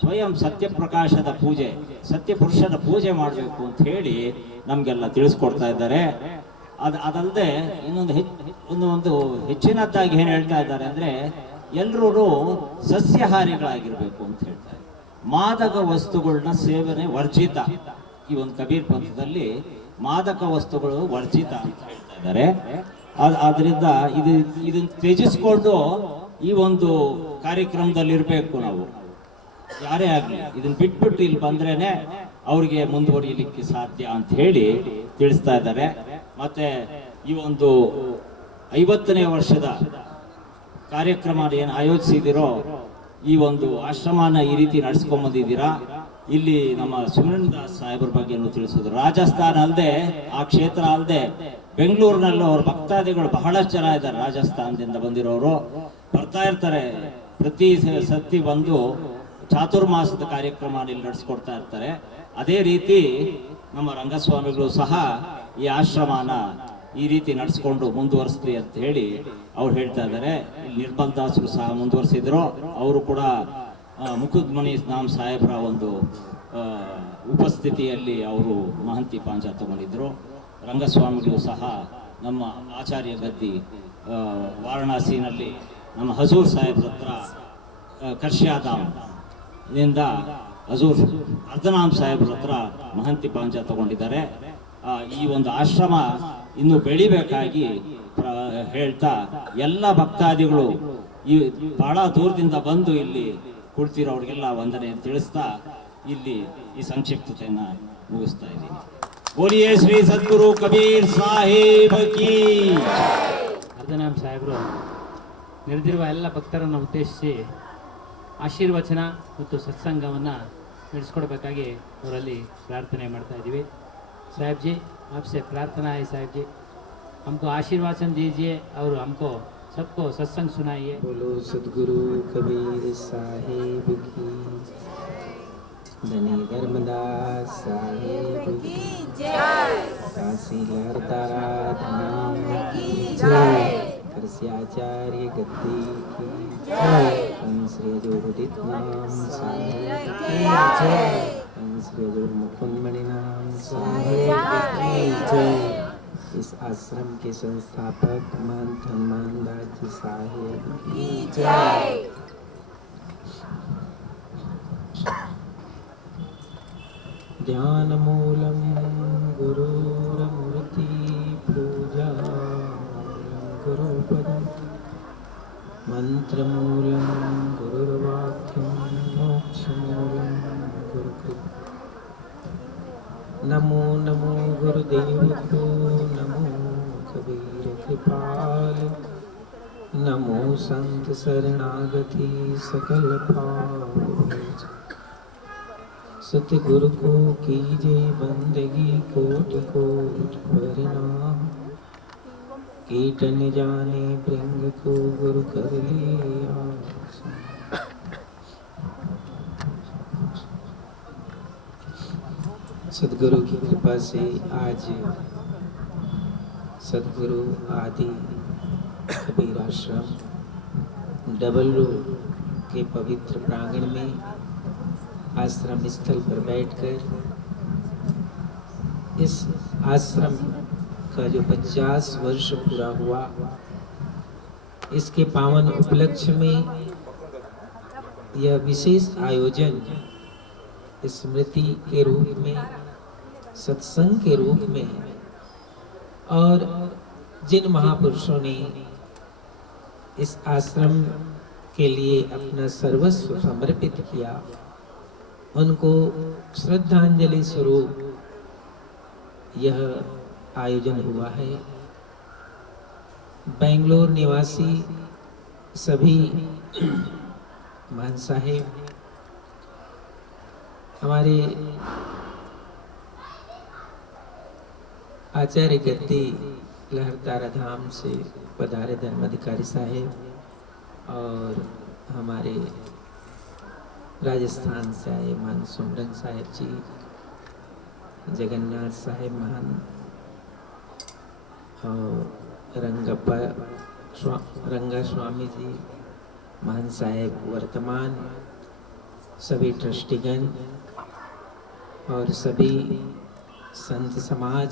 ಸ್ವಯಂ ಸತ್ಯಪ್ರಕಾಶದ ಪೂಜೆ, ಸತ್ಯ ಪುರುಷನ ಪೂಜೆ ಮಾಡಬೇಕು ಅಂತ ಹೇಳಿ ನಮ್ಗೆಲ್ಲ ತಿಳಿಸ್ಕೊಡ್ತಾ ಇದ್ದಾರೆ. ಅದಲ್ಲದೆ ಒಂದು ಹೆಚ್ಚಿನದ್ದಾಗಿ ಏನ್ ಹೇಳ್ತಾ ಇದ್ದಾರೆ ಅಂದ್ರೆ, ಎಲ್ಲರೂ ಸಸ್ಯಾಹಾರಿಗಳಾಗಿರ್ಬೇಕು ಅಂತ ಹೇಳ್ತಾರೆ. ಮಾದಕ ವಸ್ತುಗಳನ್ನ ಸೇವನೆ ವರ್ಜಿತ. ಈ ಒಂದು ಕಬೀರ್ ಪಂಥದಲ್ಲಿ ಮಾದಕ ವಸ್ತುಗಳು ವರ್ಜಿತ ಅಂತ ಹೇಳ್ತಾ ಇದ್ದಾರೆ. ಆದ್ರಿಂದ ಇದನ್ನ ತ್ಯಜಿಸ್ಕೊಂಡು ಈ ಒಂದು ಕಾರ್ಯಕ್ರಮದಲ್ಲಿ ಇರಬೇಕು ನಾವು. ಯಾರೇ ಆಗ್ಲಿ ಇದನ್ನ ಬಿಟ್ಬಿಟ್ಟು ಇಲ್ಲಿ ಬಂದ್ರೇನೆ ಅವ್ರಿಗೆ ಮುಂದುವರಿಯಲಿಕ್ಕೆ ಸಾಧ್ಯ ಅಂತ ಹೇಳಿ ತಿಳಿಸ್ತಾ ಇದ್ದಾರೆ. ಮತ್ತೆ ಈ ಒಂದು 50ನೇ ವರ್ಷದ ಕಾರ್ಯಕ್ರಮ ಏನು ಆಯೋಜಿಸಿದಿರೋ, ಈ ಒಂದು ಆಶ್ರಮನ ಈ ರೀತಿ ನಡ್ಸ್ಕೊಂಡ್ ಬಂದಿದ್ದೀರಾ. ಇಲ್ಲಿ ನಮ್ಮ ಸುಮರನ್ದಾಸ್ ಸಾಹೇಬ್ರ ಬಗ್ಗೆ ತಿಳಿಸಿದ್ರು. ರಾಜಸ್ಥಾನ ಅಲ್ಲದೆ, ಆ ಕ್ಷೇತ್ರ ಅಲ್ಲದೆ ಬೆಂಗಳೂರಿನಲ್ಲೂ ಅವ್ರ ಭಕ್ತಾದಿಗಳು ಬಹಳಷ್ಟು ಜನ ಇದ್ದಾರೆ. ರಾಜಸ್ಥಾನದಿಂದ ಬಂದಿರೋರು ಬರ್ತಾ ಇರ್ತಾರೆ. ಪ್ರತಿ ಸತಿ ಬಂದು ಚಾತುರ್ಮಾಸದ ಕಾರ್ಯಕ್ರಮ ಇಲ್ಲಿ ನಡೆಸ್ಕೊಡ್ತಾ ಇರ್ತಾರೆ. ಅದೇ ರೀತಿ ನಮ್ಮ ರಂಗಸ್ವಾಮಿಗಳು ಸಹ ಈ ಆಶ್ರಮನ ಈ ರೀತಿ ನಡೆಸ್ಕೊಂಡು ಮುಂದುವರಿಸ್ಲಿ ಅಂತ ಹೇಳಿ ಅವ್ರು ಹೇಳ್ತಾ ಇದ್ದಾರೆ. ಇಲ್ಲಿ ನಿರ್ಮಲ್ ದಾಸರು ಸಹ ಮುಂದುವರಿಸಿದ್ರು. ಅವರು ಕೂಡ ಮುಕುದ್ ಮಣಿ ನಾಮ್ ಸಾಹೇಬ್ರ ಒಂದು ಉಪಸ್ಥಿತಿಯಲ್ಲಿ ಅವರು ಮಹಂತಿ ಪಾಂಚ ತಗೊಂಡಿದ್ರು. ರಂಗಸ್ವಾಮಿಗಳು ಸಹ ನಮ್ಮ ಆಚಾರ್ಯ ಗದ್ದಿ ವಾರಣಾಸಿನಲ್ಲಿ ನಮ್ಮ ಹಜೂರ್ ಸಾಹೇಬ್ರ ಹತ್ರ ಕರ್ಷ್ಯಾಧಾಮ್ ನಿಂದ ಹಜೂರ್ ಅರ್ಧನಾಮ್ ಸಾಹೇಬ್ರ ಹತ್ರ ಮಹಂತಿ ಪಾಂಚ ತಗೊಂಡಿದ್ದಾರೆ. ಈ ಒಂದು ಆಶ್ರಮ ಇನ್ನು ಬೆಳಿಬೇಕಾಗಿ ಹೇಳ್ತಾ ಎಲ್ಲ ಭಕ್ತಾದಿಗಳು ಈ ಬಹಳ ದೂರದಿಂದ ಬಂದು ಇಲ್ಲಿ ಕುಳಿತಿರೋರಿಗೆಲ್ಲ ವಂದನೆ ತಿಳಿಸ್ತಾ ಇಲ್ಲಿ ಈ ಸಂಕ್ಷಿಪ್ತತೆಯನ್ನ ಮುಗಿಸ್ತಾ ಇದ್ದೀನಿ. ಬೋಲಿಯೇ ಶ್ರೀ ಸದ್ಗುರು ಕಬೀರ್ ಸಾಹೇಬ್ ಕಿ. ಅರ್ಧನಾಮ್ ಸಾಹೇಬರು ನೆರೆದಿರುವ ಎಲ್ಲ ಭಕ್ತರನ್ನು ಉದ್ದೇಶಿಸಿ ಆಶೀರ್ವಚನ ಮತ್ತು ಸತ್ಸಂಗವನ್ನು ನಡೆಸ್ಕೊಡ್ಬೇಕಾಗಿ ಅವರಲ್ಲಿ ಪ್ರಾರ್ಥನೆ ಮಾಡ್ತಾ ಇದ್ದೀವಿ. साहब जी आपसे प्रार्थना है, साहब जी हमको आशीर्वाचन दीजिए और हमको सबको सत्संग सुनाइए। बोलो सद्गुरु कबीर साहिब की, धनी धर्मदास साहिब की जय, काशी लहरतारा धाम की जय, कर्ष्याचार्य गद्दी की जय, श्री जोड़ित नाम साहिब की जय, श्री मुकुंद मणि नाम साहिब की जय। इस आश्रम के संस्थापक महंत हनुमान दास जी साहिब की जय। ध्यान मूलम गुरुरमूर्ति पूजा गुरुपदम, मंत्र मूलम गुरुर्वाक्यम मोक्ष मूलम गुरुकृपा। नमो नमो गुरुदेव को, नमो कबीर कृपाल, नमो संत शरणागति सकल पाप। सतगुरु को कीजे बंदगी कोटि कोटि प्रणाम, कीटन जाने भृंग को गुरु कर लिया। सदगुरु की कृपा से आज सदगुरु आदि कबीर आश्रम डबल रोड के पवित्र प्रांगण में आश्रम स्थल पर बैठकर इस आश्रम का जो 50 वर्ष पूरा हुआ, इसके पावन उपलक्ष्य में यह विशेष आयोजन स्मृति के रूप में, सत्संग के रूप में, और जिन महापुरुषों ने इस आश्रम के लिए अपना सर्वस्व समर्पित किया, उनको श्रद्धांजलि स्वरूप यह आयोजन हुआ है। बेंगलोर निवासी सभी मान साहेब, हमारे आचार्य गद्दी लहरतारा धाम से पधारे धर्माधिकारी साहेब और हमारे राजस्थान से आए मान सुमरन साहेब जी, जगन्नाथ साहेब महान और रंगा स्वामी जी महान साहेब वर्तमान, सभी ट्रस्टीगण और सभी संत समाज,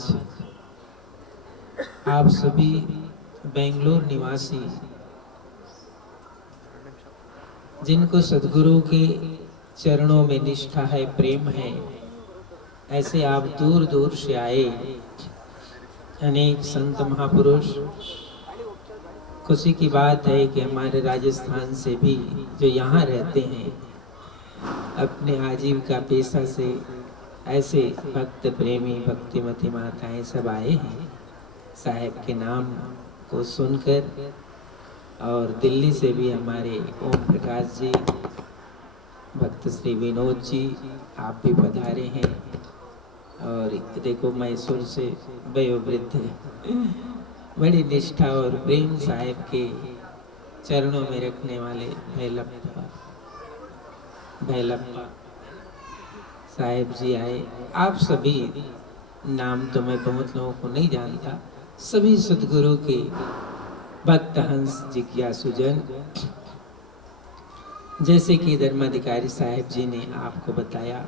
आप सभी बेंगलोर निवासी जिनको सद्गुरु के चरणों में निष्ठा है, प्रेम है, ऐसे आप दूर दूर से आए अनेक संत महापुरुष। खुशी की बात है कि हमारे राजस्थान से भी जो यहाँ रहते हैं, अपने आजीविका पेशा से ऐसे भक्त प्रेमी भक्तिमती माताएं सब आए हैं साहेब के नाम को सुनकर। और दिल्ली से भी हमारे ओम प्रकाश जी, भक्त श्री विनोद जी, आप भी पधारे हैं। और देखो मैसूर से वयोवृद्ध बड़ी निष्ठा और प्रेम साहेब के चरणों में रखने वाले भैलप्पा साहेब जी आए। आप सभी, नाम तो मैं बहुत लोगों को नहीं जानता, सभी सद्गुरु के भक्त हंस जिज्ञासुजन, जैसे कि धर्माधिकारी साहेब जी ने आपको बताया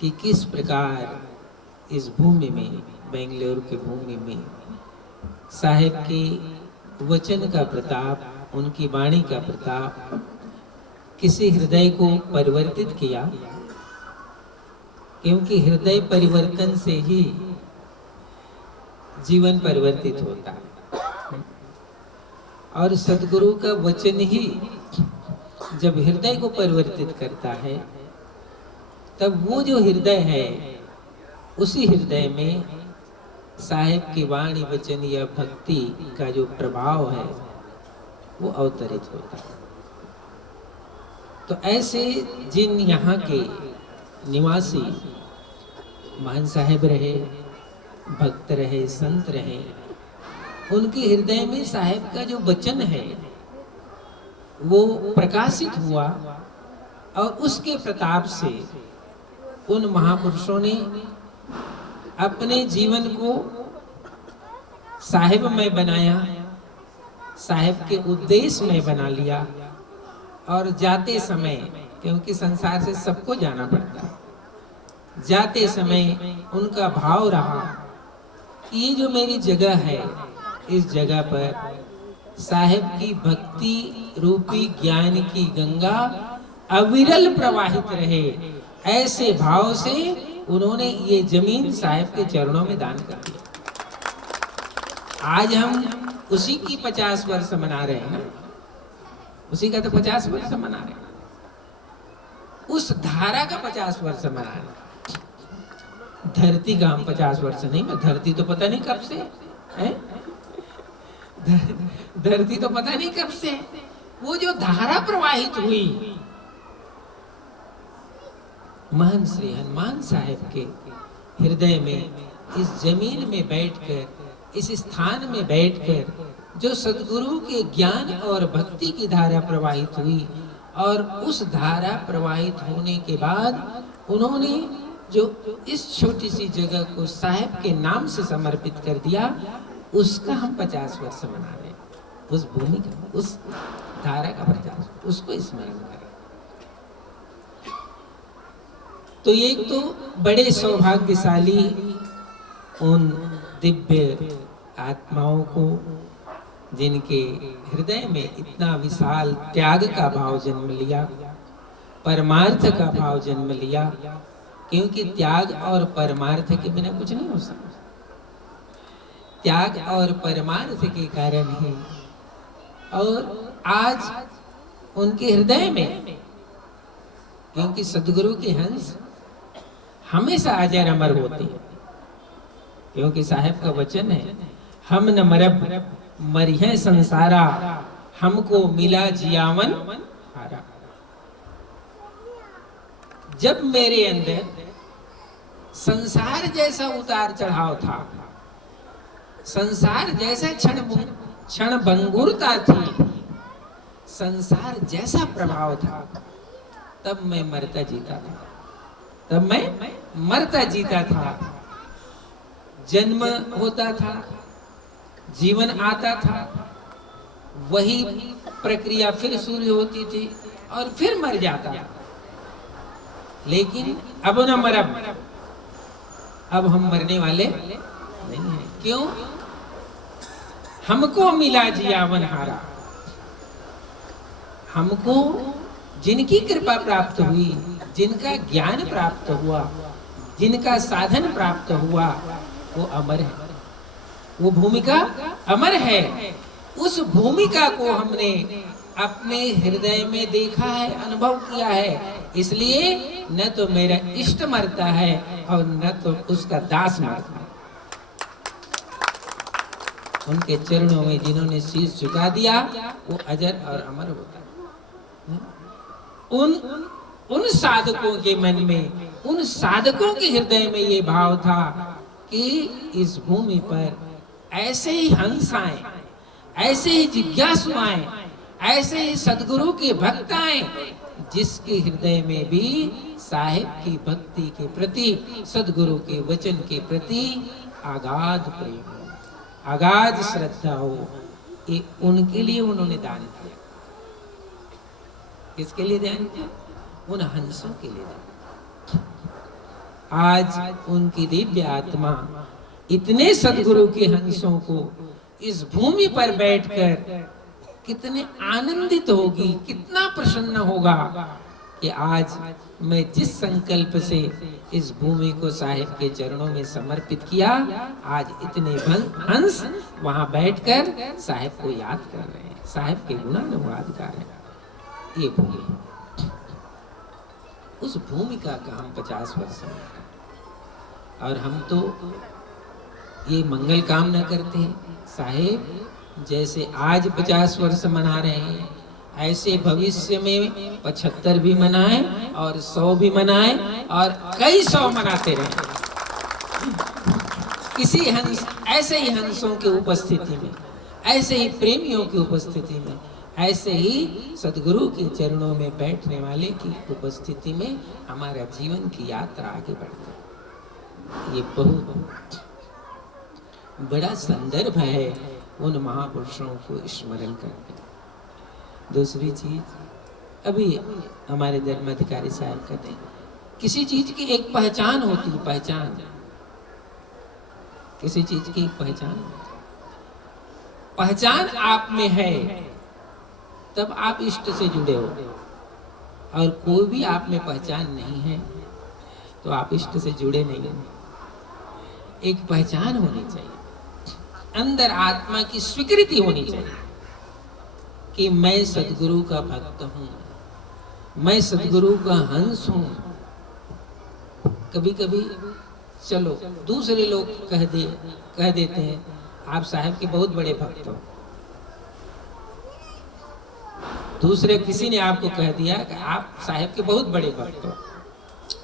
कि किस प्रकार इस भूमि में, बेंगलुरु की भूमि में साहेब के वचन का प्रताप, उनकी वाणी का प्रताप किसी हृदय को परिवर्तित किया, क्योंकि हृदय परिवर्तन से ही जीवन परिवर्तित होता है। और सद्गुरु का वचन ही जब हृदय को परिवर्तित करता है, तब वो जो हृदय है, उसी हृदय में साहेब की वाणी वचन या भक्ति का जो प्रभाव है वो अवतरित होता है। तो ऐसे जिन यहाँ के निवासी महान साहेब रहे, भक्त रहे, संत रहे, उनके हृदय में साहेब का जो वचन है वो प्रकाशित हुआ। और उसके प्रताप से उन महापुरुषों ने अपने जीवन को साहेब में बनाया, साहेब के उद्देश्य में बना लिया। और जाते समय, क्योंकि संसार से सबको जाना पड़ता है, जाते समय उनका भाव रहा कि ये जो मेरी जगह है, इस जगह पर साहेब की भक्ति रूपी ज्ञान की गंगा अविरल प्रवाहित रहे। ऐसे भाव से उन्होंने ये जमीन साहेब के चरणों में दान कर दी। आज हम उसी की 50 वर्ष मना रहे हैं ना, उसी का तो 50 वर्ष मना रहे हैं, उस धारा का 50 वर्ष मना रहे हैं। धरती का हम 50 वर्ष नहीं, मैं धरती तो पता नहीं कब से है, धरती तो पता नहीं कब से, वो जो धारा प्रवाहित हुई महान श्री हनुमान साहेब के हृदय में, इस जमीन में बैठकर, इस स्थान में बैठकर जो सद्गुरु के ज्ञान और भक्ति की धारा प्रवाहित हुई, और उस धारा प्रवाहित होने के बाद उन्होंने जो इस छोटी सी जगह को साहेब के नाम से समर्पित कर दिया, उसका हम 50 वर्ष मना रहे हैं। उस भूमि का, उस धारा का 50, उसको स्मरण करें। तो एक तो बड़े सौभाग्यशाली उन दिव्य आत्माओं को, जिनके हृदय में इतना विशाल त्याग का भाव जन्म लिया, परमार्थ का भाव जन्म लिया, क्योंकि त्याग और परमार्थ के बिना कुछ नहीं हो सकता। त्याग और परमार्थ के कारण ही, और आज उनके हृदय में, क्योंकि सद्गुरु के हंस हमेशा अजर अमर होते हैं, क्योंकि साहेब का वचन है, हम न मरब मरिहे संसारा, हमको मिला जियावन हारा। जब मेरे अंदर संसार जैसा उतार चढ़ाव था, संसार जैसा क्षण भंगुरता थी, संसार जैसा प्रभाव था, तब मैं मरता जीता था, तब मैं मरता जीता था। जन्म होता था, जीवन आता था, वही प्रक्रिया फिर शुरू होती थी और फिर मर जाता था। लेकिन अब न मरब, अब हम मरने वाले नहीं हैं। क्यों? हमको मिला जियावन हारा। हमको जिनकी कृपा प्राप्त हुई, जिनका ज्ञान प्राप्त हुआ, जिनका साधन प्राप्त हुआ, वो अमर है, वो भूमिका अमर है। उस भूमिका को हमने अपने हृदय में देखा है, अनुभव किया है। इसलिए न तो मेरा इष्ट मरता है और न तो उसका दास मरता है। उनके चरणों में जिन्होंने शीश झुका दिया, वो अजर और अमर होता है। उन साधकों के मन में, उन साधकों के हृदय में ये भाव था कि इस भूमि पर ऐसे ही हंस आए, ऐसे ही जिज्ञासु आए, ऐसे ही सदगुरु के भक्त आए, जिसके हृदय में भी साहिब की भक्ति के प्रति, सदगुरु के वचन के प्रति आगाध प्रेम हो, आगाध श्रद्धा हो। ये उनके लिए उन्होंने दान किया। किसके लिए दान किया? उन हंसों के लिए दान। आज उनकी दिव्य आत्मा इतने सदगुरु के हंसों को इस भूमि पर बैठकर कितने आनंदित होगी, कितना प्रसन्न होगा कि आज मैं जिस संकल्प से इस भूमि को साहिब के चरणों में समर्पित किया, आज इतने हंस वहां बैठकर साहिब को याद कर रहे हैं, साहिब के गुणानुवाद कर रहे हैं। ये भूमि, उस भूमिका का हम 50 वर्ष में, और हम तो ये मंगल कामना करते हैं साहिब जैसे आज 50 वर्ष मना रहे हैं, ऐसे भविष्य में 75 भी मनाएं और 100 भी मनाएं और कई 100 मनाते रहें। किसी हंस, ऐसे ही हंसों की उपस्थिति में, ऐसे ही प्रेमियों की उपस्थिति में, ऐसे ही सदगुरु के चरणों में बैठने वाले की उपस्थिति में हमारा जीवन की यात्रा आगे बढ़ती है। ये बहुत बड़ा संदर्भ है उन महापुरुषों को स्मरण करके। दूसरी चीज, अभी हमारे धर्माधिकारी साहब कहते हैं, किसी चीज की एक पहचान होती है, पहचान, किसी चीज की एक पहचान होती है। पहचान आप में है तब आप इष्ट से जुड़े हो, और कोई भी आप में पहचान नहीं है तो आप इष्ट से जुड़े नहीं हो। एक पहचान होनी चाहिए, अंदर आत्मा की स्वीकृति होनी चाहिए कि मैं सदगुरु का भक्त हूं, मैं सदगुरु का हंस हूं। कभी कभी चलो दूसरे लोग कह देते हैं आप साहब के बहुत बड़े भक्त हो। दूसरे किसी ने आपको कह दिया कि आप साहब के बहुत बड़े भक्त हो।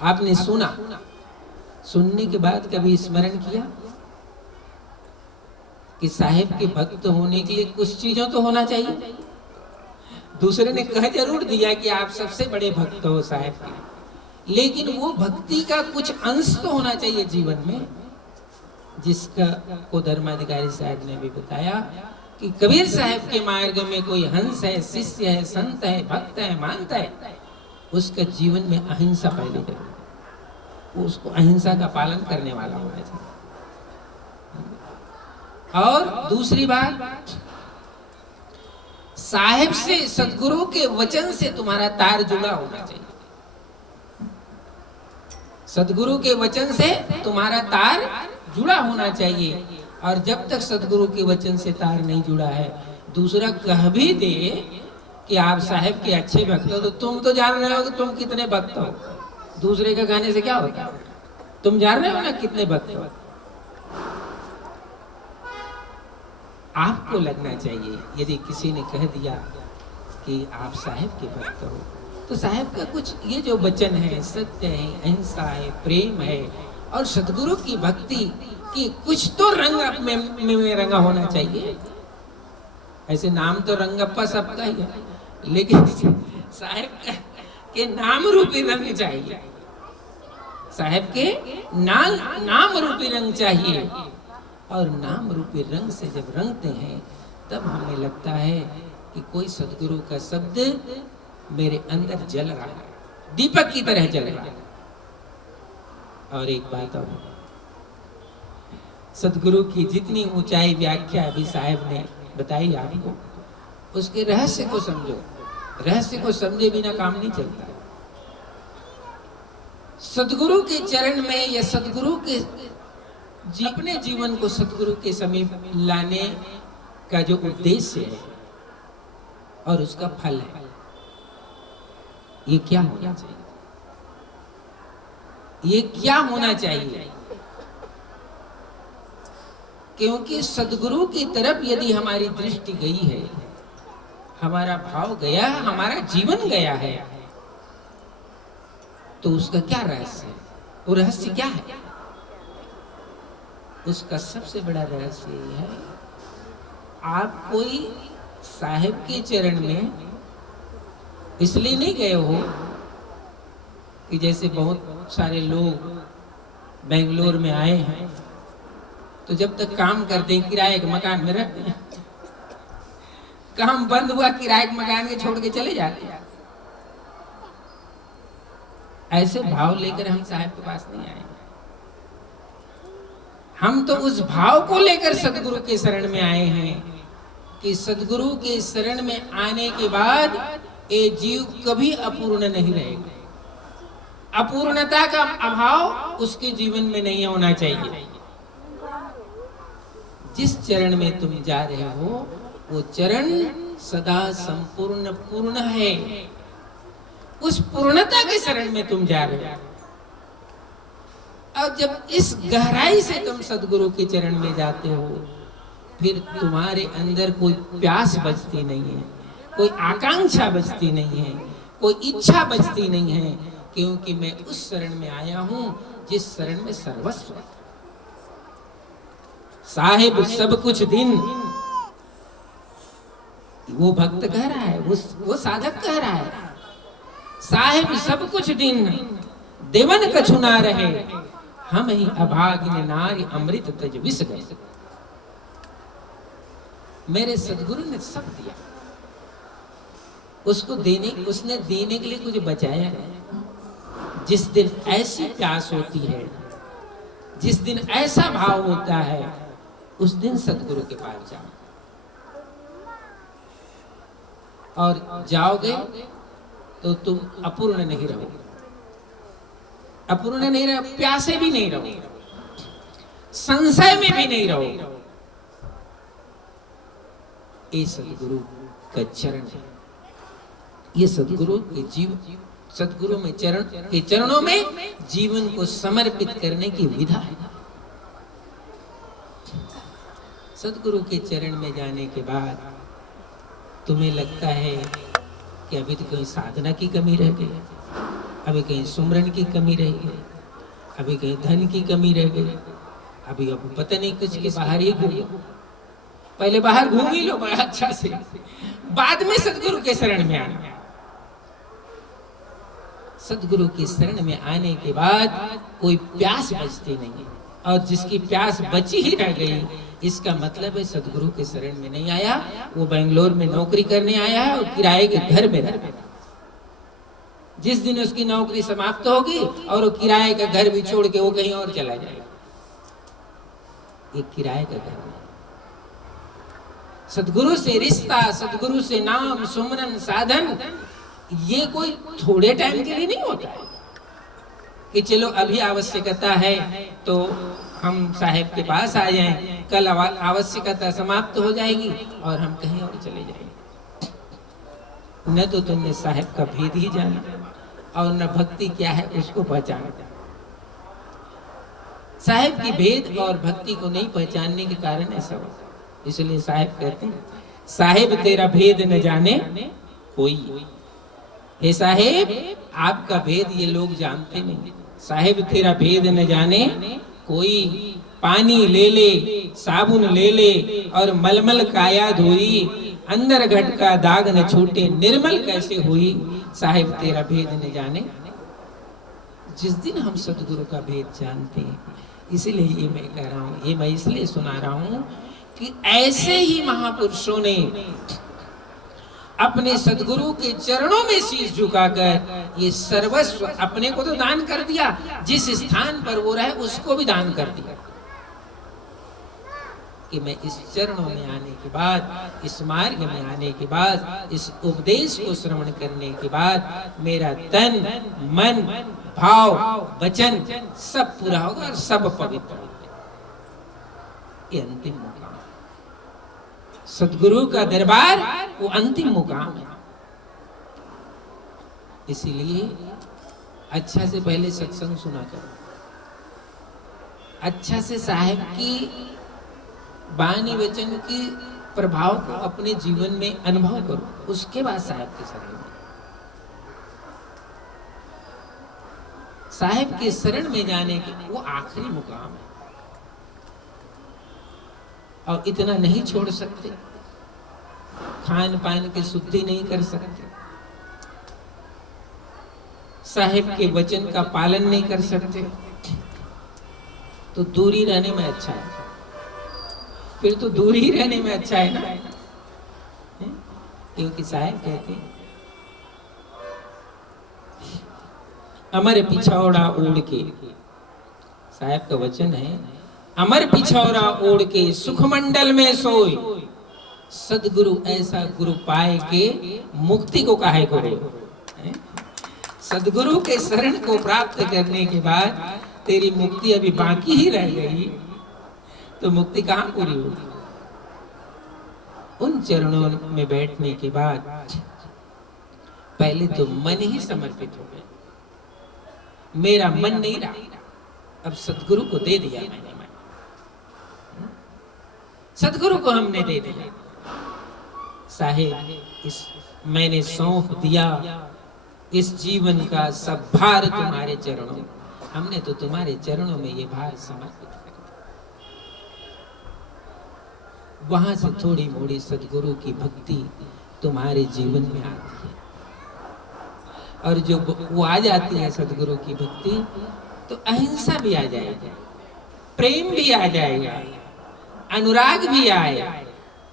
आपने सुना, सुनने के बाद कभी स्मरण किया कि साहिब के भक्त होने के लिए कुछ चीजों तो होना चाहिए। दूसरे ने कह जरूर दिया कि आप सबसे बड़े भक्त हो साहिब के, लेकिन वो भक्ति का कुछ अंश तो होना चाहिए जीवन में, जिसका को धर्माधिकारी साहब ने भी बताया कि कबीर साहब के मार्ग में कोई हंस है, शिष्य है, संत है, भक्त है, मानता है, उसका जीवन में अहिंसा पहले करें, वो उसको अहिंसा का पालन करने वाला होना चाहिए। और दूसरी बात, साहिब से, सदगुरु के वचन से तुम्हारा तार जुड़ा होना चाहिए। सदगुरु के वचन से तुम्हारा तार जुड़ा होना चाहिए, और जब तक सदगुरु के वचन से तार नहीं जुड़ा है, दूसरा कह भी दे कि आप साहिब के अच्छे भक्त हो, तो तुम तो जान रहे हो कि तुम कितने भक्त हो। दूसरे का कहने से क्या होता है? तुम जान रहे हो ना कितने भक्त हो। आपको लगना चाहिए। यदि किसी ने कह दिया कि आप साहेब के भक्त हो, तो साहेब का कुछ ये जो वचन है, सत्य है, अहिंसा है, प्रेम है और सदगुरु की भक्ति की कुछ तो रंग आप में रंगा होना चाहिए। ऐसे नाम तो रंगप्पा सबका ही है, लेकिन साहेब के नाम रूपी रंग चाहिए। साहेब के नाम रूपी रंग चाहिए, और नाम रूपी रंग से जब रंगते हैं तब हमें लगता है कि कोई सदगुरु का शब्द मेरे अंदर जल रहा है, दीपक की तरह जल रहा है। और एक बात और, सदगुरु की जितनी ऊंचाई व्याख्या अभी साहब ने बताई आपको, उसके रहस्य को समझो। रहस्य को समझे बिना काम नहीं चलता। सदगुरु के चरण में या सदगुरु के अपने जीवन को सदगुरु के समीप लाने का जो उद्देश्य है और उसका फल है, ये क्या होना चाहिए? ये क्या होना चाहिए? क्योंकि सदगुरु की तरफ यदि हमारी दृष्टि गई है, हमारा भाव गया, हमारा जीवन गया है, तो उसका क्या रहस्य है? वो रहस्य क्या है? उसका सबसे बड़ा रहस्य ये है, आप कोई साहिब के चरण में इसलिए नहीं गए हो कि जैसे बहुत सारे लोग बेंगलोर में आए हैं तो जब तक काम करते हैं किराए के मकान में रहते हैं, काम बंद हुआ किराए के मकान के छोड़ के चले जाते हैं। ऐसे भाव लेकर हम साहब के पास नहीं आए। हम तो उस भाव को लेकर सदगुरु के शरण में आए हैं कि सदगुरु के शरण में आने के बाद ये जीव कभी अपूर्ण नहीं रहेगा। अपूर्णता का अभाव उसके जीवन में नहीं होना चाहिए। जिस चरण में तुम जा रहे हो वो चरण सदा संपूर्ण पूर्ण है। उस पूर्णता के शरण में तुम जा रहे हो। और जब इस गहराई से तुम सदगुरु के चरण में जाते हो, फिर तुम्हारे अंदर कोई प्यास बचती नहीं है, कोई आकांक्षा बचती नहीं है, कोई इच्छा बचती नहीं है, क्योंकि मैं उस शरण में आया हूं जिस शरण में सर्वस्व। साहिब सब कुछ दिन, वो भक्त कह रहा है, वो साधक कह रहा है, साहिब सब कुछ दिन देवन कछु ना रहे, हम ही अभागिन नारी अमृत तज विष गए। मेरे सदगुरु ने सब दिया, उसको उसने देने के लिए कुछ बचाया नहीं। जिस दिन ऐसी प्यास होती है, जिस दिन ऐसा भाव होता है, उस दिन सदगुरु के पास जाओ। और जाओगे तो तुम अपूर्ण नहीं रहोगे, अपूर्ण नहीं रहो, प्यासे भी नहीं रहोगे, संशय में भी नहीं रहोगे। ये सदगुरु का चरण है। ये सदगुरु के सदगुरु में चरण के चरणों में जीवन को समर्पित करने की विधा है। सदगुरु के चरण में जाने के बाद तुम्हें लगता है कि अभी तो कहीं साधना की कमी रह गई, अभी कहीं सुमरन की कमी रह गई, अभी कहीं धन की कमी रह गई, अभी अब पता नहीं कुछ के बाहर ही घूमो। पहले बाहर घूम ही लो बड़ा अच्छा से, बाद में सदगुरु के शरण में आना। सदगुरु की शरण में आने के बाद कोई प्यास बचती नहीं है, और जिसकी प्यास बची ही रह गई, इसका मतलब है सदगुरु के शरण में नहीं आया, वो बेंगलोर में नौकरी करने आया है और किराए के घर में रह गया। जिस दिन उसकी नौकरी समाप्त होगी और वो किराए का घर भी छोड़ के वो कहीं और चला जाएगा, ये किराए का घर है। सदगुरु से रिश्ता, सदगुरु से नाम सुमरन साधन, ये कोई थोड़े टाइम के लिए नहीं होता है कि चलो अभी आवश्यकता है तो हम साहेब के पास आ जाएं, कल आवश्यकता समाप्त हो जाएगी और हम कहीं और चले जाएंगे। न तो तुमने साहेब का भेद ही जाना और न भक्ति क्या है उसको पहचाना। साहेब की भेद और भक्ति को नहीं पहचानने के कारण ऐसा होता। इसलिए साहेब कहते हैं, साहेब तेरा भेद न जाने कोई। हे साहेब, आपका भेद ये लोग जानते नहीं। साहेब तेरा भेद न जाने कोई, पानी ले ले, साबुन ले ले और मलमल काया धोई, अंदर घट का दाग न छूटे, निर्मल कैसे हुई, साहेब तेरा भेद न जाने। जिस दिन हम सदगुरु का भेद जानते हैं, इसीलिए ये मैं कह रहा हूं, ये मैं इसलिए सुना रहा हूं कि ऐसे ही महापुरुषों ने अपने सदगुरु के चरणों में शीश झुकाकर ये सर्वस्व अपने को तो दान कर दिया, जिस स्थान पर वो रहे उसको भी दान कर दिया, कि मैं इस चरणों में आने के बाद, इस मार्ग में आने के बाद, इस उपदेश को श्रवण करने के बाद मेरा तन, मन, भाव, वचन सब पूरा होगा और सब पवित्र होगा। ये अंतिम मुकाम, सदगुरु का दरबार वो अंतिम मुकाम है। इसीलिए अच्छा से पहले सत्संग सुना करो, अच्छा से साहेब की वाणी वचन की प्रभाव को अपने जीवन में अनुभव करो, उसके बाद साहेब के शरण में, साहेब के शरण में जाने की वो आखिरी मुकाम है। और इतना नहीं छोड़ सकते, खान पान की शुद्धि नहीं कर सकते, साहेब के वचन का पालन नहीं कर सकते, तो दूरी रहने में अच्छा है। फिर तो दूरी रहने में अच्छा है ना, क्योंकि साहेब कहते हैं, अमर पिछौड़ा ओढ़ के, साहेब का वचन है, अमर पिछौरा ओढ़ के सुखमंडल में सोए, सदगुरु ऐसा गुरु पाए के मुक्ति को काहे करो। सदगुरु के शरण को प्राप्त करने के बाद तेरी मुक्ति अभी बाकी ही रह गई, तो मुक्ति कहां पूरी होगी। उन चरणों में बैठने के बाद पहले तो मन ही समर्पित हो गया, मेरा मन नहीं रहा, अब सदगुरु को दे दिया मैंने, सदगुरु को हमने दे दिया। साहेब इस मैंने सौंप दिया इस जीवन का सब भार तुम्हारे चरणों, हमने तो तुम्हारे चरणों में ये भार समर्पित कर दिया। वहां से थोड़ी मोड़ी सदगुरु की भक्ति तुम्हारे जीवन में आती है, और जो वो आ जाती है सदगुरु की भक्ति, तो अहिंसा भी आ जाएगी, प्रेम भी आ जाएगा, अनुराग भी आए,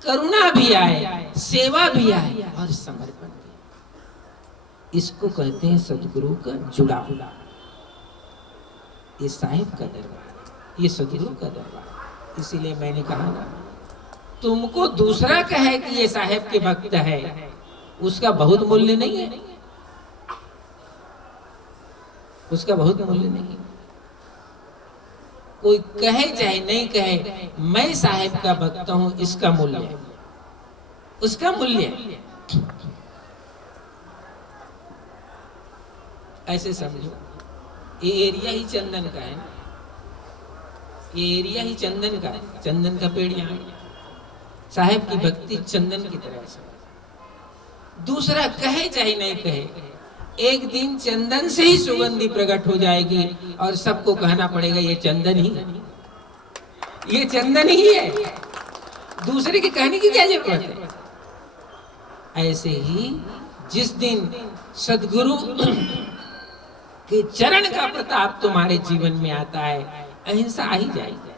करुणा भी आए, सेवा भी आए और समर्पण भी। इसको कहते हैं सदगुरु का जुड़ाव। ये साहिब का दरबार, ये सदगुरु का दरबार। इसीलिए मैंने कहा ना, तुमको दूसरा कहे कि ये साहिब के भक्त है, उसका बहुत मूल्य नहीं है, उसका बहुत मूल्य नहीं है। कोई कहे चाहे नहीं कहे, मैं साहिब का भक्त हूं, इसका मूल्य है, उसका मूल्य है। ऐसे समझो, ये एरिया ही चंदन का है, ये एरिया ही चंदन का है, चंदन का पेड़ यहाँ। साहिब की भक्ति चंदन की तरह से, दूसरा कहे चाहे नहीं कहे, एक दिन चंदन से ही सुगंधी प्रकट हो जाएगी और सबको कहना पड़ेगा ये चंदन ही है, ये चंदन ही है, दूसरे के कहने की क्या जरूरत है। ऐसे ही जिस दिन सदगुरु के चरण का प्रताप तुम्हारे जीवन में आता है, अहिंसा आ ही जाएगी,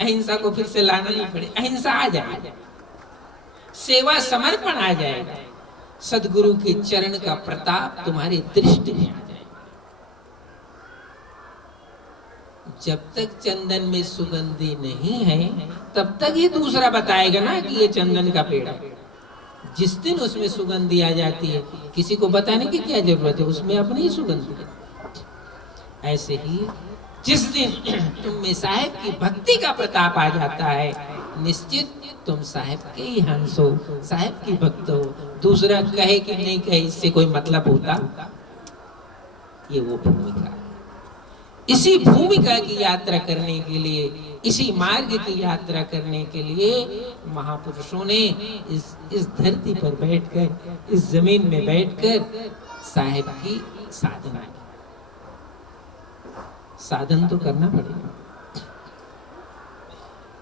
अहिंसा को फिर से लाना नहीं पड़े, अहिंसा आ जाएगी, सेवा समर्पण आ जाएगा, सदगुरु के चरण का प्रताप तुम्हारी दृष्टि में आ जाएगा। जब तक चंदन में सुगंधी नहीं है, तब तक ये दूसरा बताएगा ना कि ये चंदन का पेड़ है। जिस दिन उसमें सुगंधी आ जाती है, किसी को बताने की क्या जरूरत है, उसमें अपनी ही सुगंधी है। ऐसे ही जिस दिन तुम में साहिब की भक्ति का प्रताप आ जाता है, निश्चित तुम साहिब के ही हंस हो, साहिब की भक्त हो। दूसरा कहे कि नहीं कहे, इससे कोई मतलब होता, ये वो भूमिका। इसी भूमिका की यात्रा करने के लिए, इसी मार्ग की यात्रा करने के लिए महापुरुषों ने इस धरती पर बैठकर, इस जमीन में बैठकर साहेब की साधना की। साधन तो करना पड़ेगा,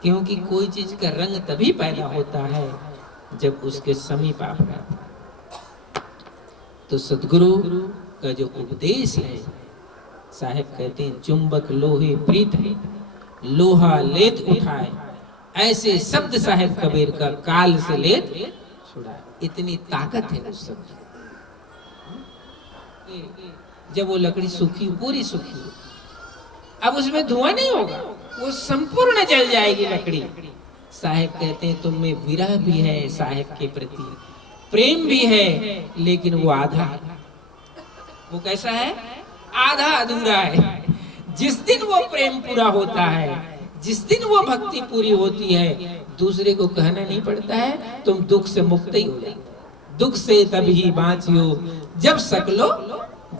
क्योंकि कोई चीज का रंग तभी पैदा होता है जब उसके समीप आप रहते हैं। तो सदगुरु का जो उपदेश है, साहेब कहते हैं चुंबक लोहे प्रीत है, लोहा लेत उठाए, ऐसे शब्द साहेब कबीर का काल से लेत छुड़ाए। इतनी ताकत है उस शब्द। जब वो लकड़ी सूखी, पूरी सूखी, अब उसमें धुआं नहीं होगा, वो संपूर्ण जल जाएगी लकड़ी। साहेब कहते हैं तुम में विरह भी है साहेब के प्रति, प्रेम भी है, लेकिन वो आधा। वो कैसा है? आधा अधूरा है। जिस दिन वो प्रेम पूरा होता है, जिस दिन वो भक्ति पूरी होती है, दूसरे को कहना नहीं पड़ता है तुम दुख से मुक्त ही हो जाओ। दुख से तभी बाँचियो जब सकलो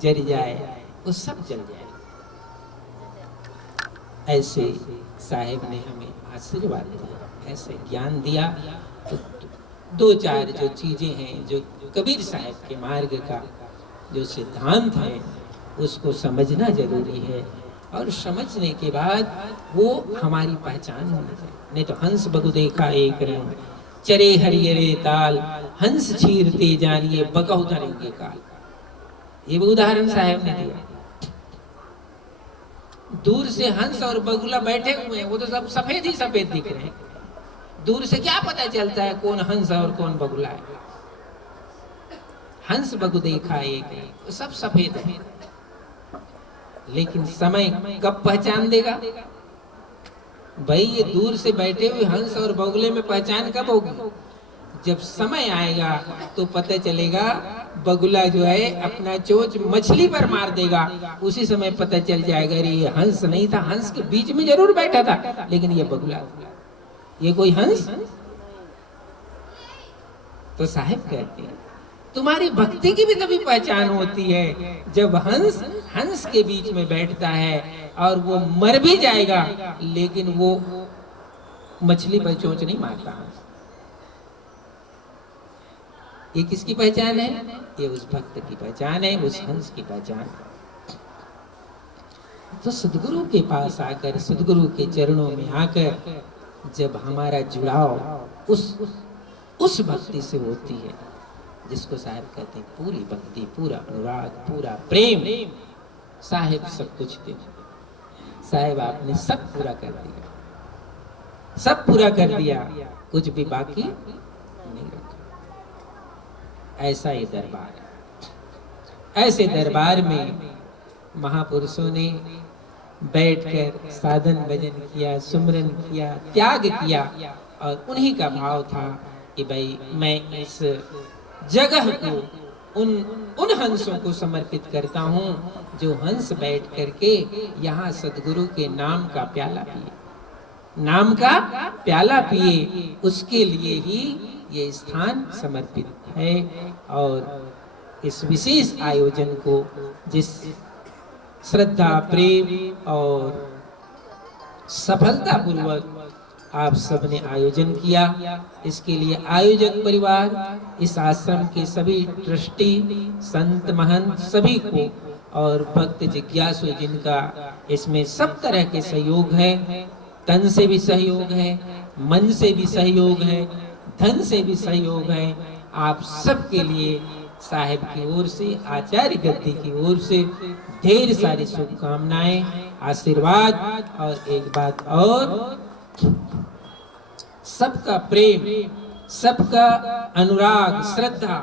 जर जाए, वो सब जल जाए। ऐसे साहेब ने हमें आशीर्वाद दिया, ऐसे ज्ञान दिया। तो दो चार जो चीजें हैं, जो कबीर साहब के मार्ग का जो सिद्धांत है, उसको समझना जरूरी है। और समझने के बाद वो हमारी पहचान होनी चाहिए। नहीं तो हंस बगु देखा एक रंग, चरे हरियरे ताल, हंस छीरते जानिए बगहु धरेंगे काल। ये उदाहरण साहब ने दिया। दूर से हंस और बगुला बैठे हुए हैं, वो तो सब सफेद ही सफेद दिख रहे हैं। दूर से क्या पता चलता है कौन हंस और कौन बगुला है? हंस बगु देखा एक है, तो सब सफेद है। लेकिन समय कब पहचान देगा भाई? ये दूर से बैठे हुए हंस और बगुले में पहचान कब होगी? जब समय आएगा तो पता चलेगा। बगुला जो है अपना चोंच मछली पर मार देगा, उसी समय पता चल जाएगा अरे ये हंस नहीं था, हंस के बीच में जरूर बैठा था, लेकिन ये बगुला, ये कोई हंस? तो साहब कहते हैं तुम्हारी भक्ति की भी तभी पहचान होती है जब हंस हंस के बीच में बैठता है और वो मर भी जाएगा, लेकिन वो मछली पर चोंच नहीं मारता। ये किसकी पहचान है? ये उस भक्त की पहचान है, उस हंस की पहचान। तो सदगुरु के पास आकर, सदगुरु के चरणों में आकर जब हमारा जुड़ाव उस भक्ति से होती है जिसको साहिब कहते हैं पूरी भक्ति, पूरा अनुराग, पूरा प्रेम। साहिब सब कुछ दे, साहिब आपने सब पूरा कर दिया, सब पूरा कर दिया, कुछ भी बाकी नहीं रखा। ऐसा ही दरबार है। ऐसे दरबार में महापुरुषों ने बैठकर साधन भजन किया, सुमरन किया, त्याग किया, और उन्हीं का भाव था कि भाई मैं इस जगह को उन हंसों को समर्पित करता हूँ जो हंस बैठ करके यहाँ सदगुरु के नाम का प्याला पिए, नाम का प्याला पिए। उसके लिए ही ये स्थान समर्पित है। और इस विशेष आयोजन को जिस श्रद्धा, प्रेम और सफलता पूर्वक आप सबने आयोजन किया, इसके लिए आयोजक परिवार, इस आश्रम के सभी ट्रस्टी, संत महंत सभी को, और भक्त जिज्ञासु जिनका इसमें सब तरह के सहयोग है, तन से भी सहयोग है, मन से भी सहयोग है, धन से भी सहयोग है, आप सबके लिए साहिब की ओर से, आचार्य गद्दी की ओर से ढेर सारी शुभकामनाएं, आशीर्वाद। और एक बात और, सबका प्रेम, सबका अनुराग, श्रद्धा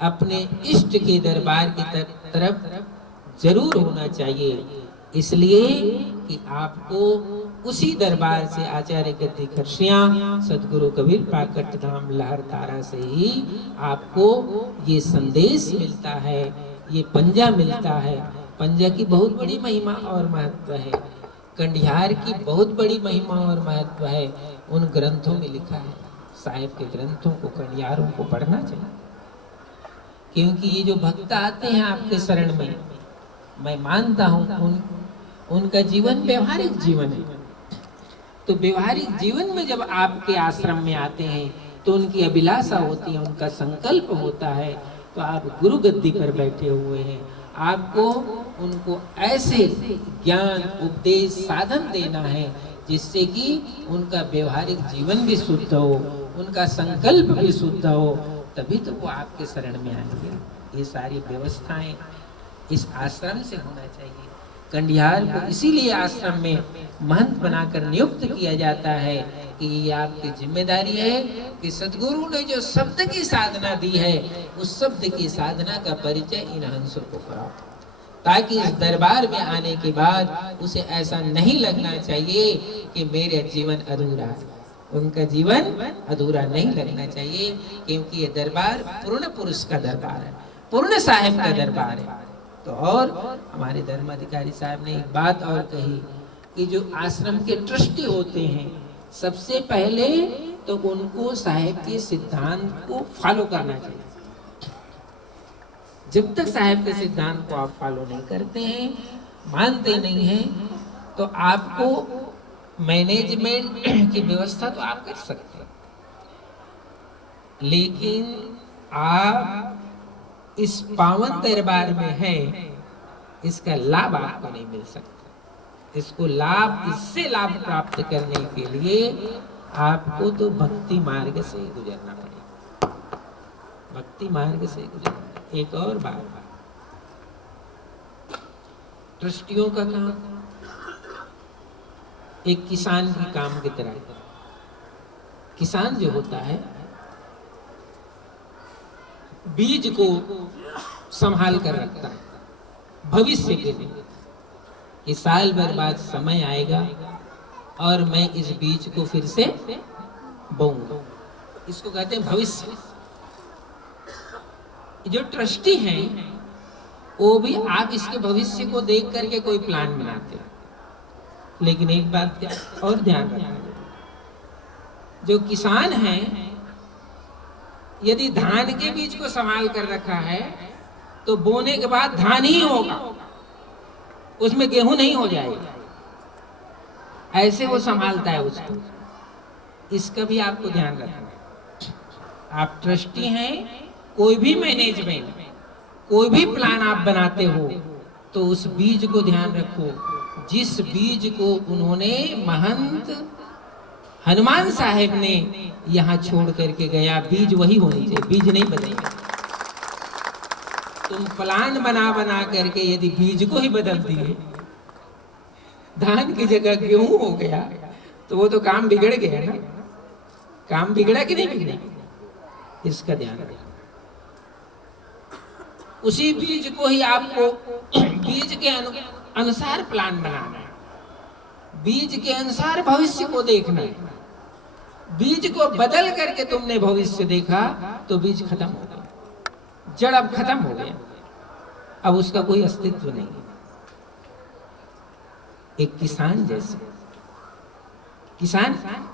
अपने इष्ट के दरबार की तरफ जरूर होना चाहिए, इसलिए कि आपको उसी दरबार से आचार्य गद्दी खरसिया, सदगुरु कबीर पाकट धाम लहरतारा से ही आपको ये संदेश मिलता है, ये पंजा मिलता है। पंजा की बहुत बड़ी महिमा और महत्व है, कंडिहार की बहुत बड़ी महिमा और महत्व है। उन ग्रंथों में लिखा है, साहिब के ग्रंथों को, कंडिहारों को पढ़ना चाहिए, क्योंकि ये जो भक्त आते हैं आपके शरण में, मैं मानता हूँ उनका जीवन व्यवहारिक जीवन है। तो व्यवहारिक जीवन में जब आपके आश्रम में आते हैं तो उनकी अभिलाषा होती है, उनका संकल्प होता है। तो आप गुरु गद्दी पर बैठे हुए हैं, आपको उनको ऐसे ज्ञान उपदेश साधन देना है जिससे कि उनका व्यवहारिक जीवन भी शुद्ध हो, उनका संकल्प भी शुद्ध हो, तभी तो वो आपके शरण में आएंगे। ये सारी व्यवस्थाएं इस आश्रम से होना चाहिए। कंडिहार को इसीलिए आश्रम में महंत बनाकर नियुक्त किया जाता है कि ये आपकी जिम्मेदारी है कि सद्गुरु ने जो शब्द की साधना दी है उस शब्द की साधना का परिचय इन हंसों को कराओ, ताकि इस दरबार में आने के बाद उसे ऐसा नहीं लगना चाहिए कि मेरा जीवन अधूरा है। उनका जीवन अधूरा नहीं लगना चाहिए, क्योंकि ये दरबार पूर्ण पुरुष का दरबार है, पूर्ण साहिब का दरबार है। तो और हमारे धर्माधिकारी साहब ने एक बात और कही कि जो आश्रम के ट्रस्टी होते हैं सबसे पहले तो उनको साहिब के सिद्धांत को फॉलो करना चाहिए। जब तक साहिब के सिद्धांत को आप फॉलो नहीं करते हैं, मानते नहीं हैं, तो आपको मैनेजमेंट की व्यवस्था तो आप कर सकते हैं, लेकिन आप इस पावन दरबार में है, इसका लाभ आपको नहीं मिल सकता। इसको लाभ, इससे लाभ प्राप्त करने के लिए आपको तो भक्ति मार्ग से गुजरना पड़ेगा, भक्ति मार्ग से गुजरना। एक और बात, ट्रस्टियों का काम एक किसान के काम की तरह है। किसान जो होता है बीज को संभाल कर रखता है भविष्य के लिए कि साल भर बाद समय आएगा और मैं इस बीज को फिर से बोऊंगा। इसको कहते हैं भविष्य। जो ट्रस्टी हैं वो भी आप इसके भविष्य को देख करके कोई प्लान बनाते हैं, लेकिन एक बात और ध्यान रखना, जो किसान हैं यदि धान के बीज को संभाल कर रखा है तो बोने के बाद धान ही होगा, उसमें गेहूं नहीं हो जाएगा। ऐसे वो संभालता है उसको। इसका भी आपको ध्यान रखना। आप ट्रस्टी हैं, कोई भी मैनेजमेंट, कोई भी प्लान आप बनाते हो तो उस बीज को ध्यान रखो। जिस बीज को उन्होंने महंत हनुमान साहिब ने यहाँ छोड़ करके गया, बीज वही होनी चाहिए, बीज नहीं बदलेगा। तुम प्लान बना बना करके यदि बीज को ही बदल दिए, धान की जगह गेहूं हो गया, तो वो तो काम बिगड़ गया ना। काम बिगड़ा कि नहीं बिगड़ा, इसका ध्यान रखना। उसी बीज को ही आपको बीज के अनुसार प्लान बनाना है, बीज के अनुसार भविष्य को देखना है। बीज को बदल करके तुमने भविष्य देखा तो बीज खत्म हो गया, जड़ अब खत्म हो गया, अब उसका कोई अस्तित्व नहीं है। एक किसान जैसे,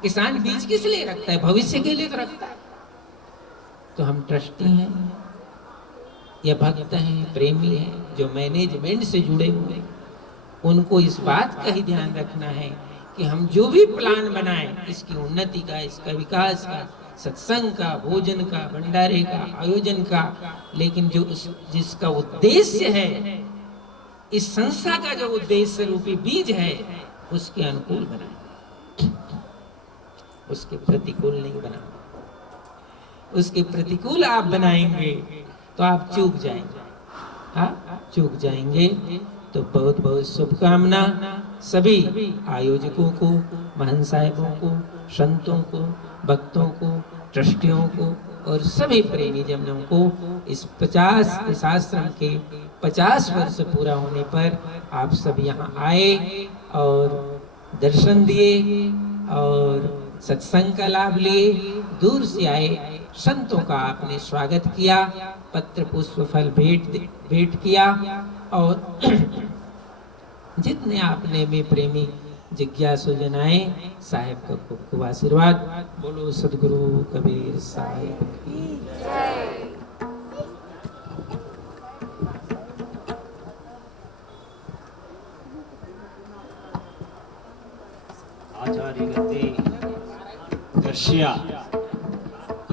किसान बीज किस लिए रखता है? भविष्य के लिए तो रखता है। तो हम ट्रस्टी हैं या भक्त हैं, प्रेमी हैं, जो मैनेजमेंट से जुड़े हुए हैं, उनको इस बात का ही ध्यान रखना है कि हम जो भी प्लान बनाएं, इसकी उन्नति का, इसका विकास का, सत्संग का, भोजन का, भंडारे का, आयोजन का, लेकिन जो जिसका उद्देश्य है, इस संस्था का जो उद्देश्य रूपी बीज है, उसके अनुकूल बनाएं, उसके प्रतिकूल नहीं बनाएं। उसके प्रतिकूल आप बनाएंगे तो आप चूक जाएंगे। हाँ, चूक जाएंगे। तो बहुत बहुत शुभकामना सभी आयोजकों को, महंत साहिबों को, संतों को, भक्तों को, ट्रस्टियों को और सभी प्रेमी जनों को इस आश्रम के 50 वर्ष पूरा होने पर आप सब यहाँ आए और दर्शन दिए और सत्संग का लाभ लिए। दूर से आए संतों का आपने स्वागत किया, पत्र पुष्प फल भेंट किया और जितने आपने में प्रेमी जिज्ञासु जनाए, साहिब का खूब खूब आशीर्वाद। बोलो सदगुरु कबीर साहिब की जय।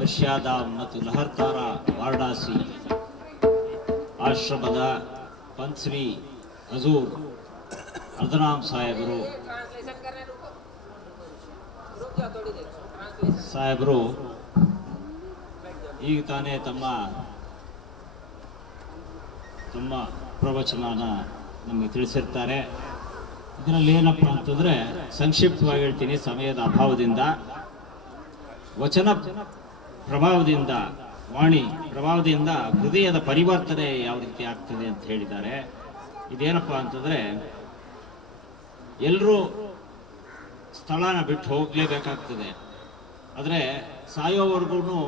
ರಷ್ಯಾದ ಮತ್ತು ಲಹರ್ತಾರ ವಾರಣಾಸಿ ಆಶ್ರಮದ ಪಂಚ್ರಿ ಹಜೂರ್ ಅರ್ಧನಾಮ್ ಸಾಹೇಬರು ಈಗ ತಾನೇ ತಮ್ಮ ಪ್ರವಚನನ ನಮಗೆ ತಿಳಿಸಿರ್ತಾರೆ. ಇದರಲ್ಲಿ ಏನಪ್ಪ ಅಂತಂದ್ರೆ, ಸಂಕ್ಷಿಪ್ತವಾಗಿ ಹೇಳ್ತೀನಿ ಸಮಯದ ಅಭಾವದಿಂದ, ವಚನ ಪ್ರಭಾವದಿಂದ, ವಾಣಿ ಪ್ರಭಾವದಿಂದ ಹೃದಯದ ಪರಿವರ್ತನೆ ಯಾವ ರೀತಿ ಆಗ್ತದೆ ಅಂತ ಹೇಳಿದ್ದಾರೆ. ಇದೇನಪ್ಪ ಅಂತಂದ್ರೆ, ಎಲ್ಲರೂ ಸ್ಥಳನ ಬಿಟ್ಟು ಹೋಗಲೇಬೇಕಾಗ್ತದೆ. ಆದರೆ ಸಾಯೋವರೆಗೂ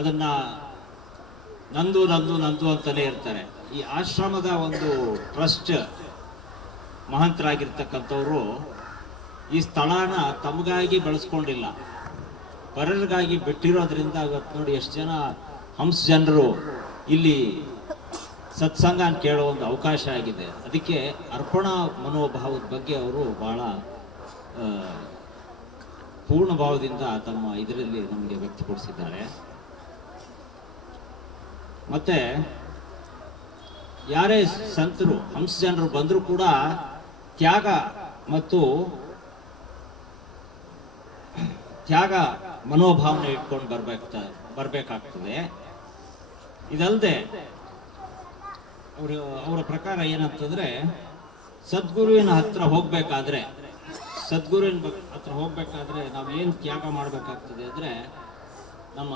ಅದನ್ನ ನಂದು ನಂದು ನಂದು ಅಂತಲೇ ಇರ್ತಾರೆ. ಈ ಆಶ್ರಮದ ಒಂದು ಟ್ರಸ್ಟ್ ಮಹಂತರಾಗಿರ್ತಕ್ಕಂಥವ್ರು ಈ ಸ್ಥಳನ ತಮಗಾಗಿ ಬಳಸ್ಕೊಂಡಿಲ್ಲ, ಪರರಿಗಾಗಿ ಬಿಟ್ಟಿರೋದ್ರಿಂದ ಇವತ್ತು ನೋಡಿ ಎಷ್ಟು ಜನ ಹಂಸ ಜನರು ಇಲ್ಲಿ ಸತ್ಸಂಗ ಕೇಳೋ ಒಂದು ಅವಕಾಶ ಆಗಿದೆ. ಅದಕ್ಕೆ ಅರ್ಪಣಾ ಮನೋಭಾವದ ಬಗ್ಗೆ ಅವರು ಬಹಳ ಪೂರ್ಣ ಭಾವದಿಂದ ತಮ್ಮ ಇದರಲ್ಲಿ ನಮಗೆ ವ್ಯಕ್ತಪಡಿಸಿದ್ದಾರೆ. ಮತ್ತೆ ಯಾರೇ ಸಂತರು ಹಂಸ ಜನರು ಬಂದರೂ ಕೂಡ ತ್ಯಾಗ ಮನೋಭಾವನೆ ಇಟ್ಕೊಂಡು ಬರ್ಬೇಕಾಗ್ತದೆ. ಇದಲ್ಲದೆ ಅವರ ಪ್ರಕಾರ ಏನಂತಂದ್ರೆ, ಸದ್ಗುರುವಿನ ಹತ್ರ ಹೋಗ್ಬೇಕಾದ್ರೆ ನಾವು ಏನು ತ್ಯಾಗ ಮಾಡಬೇಕಾಗ್ತದೆ ಅಂದ್ರೆ, ನಮ್ಮ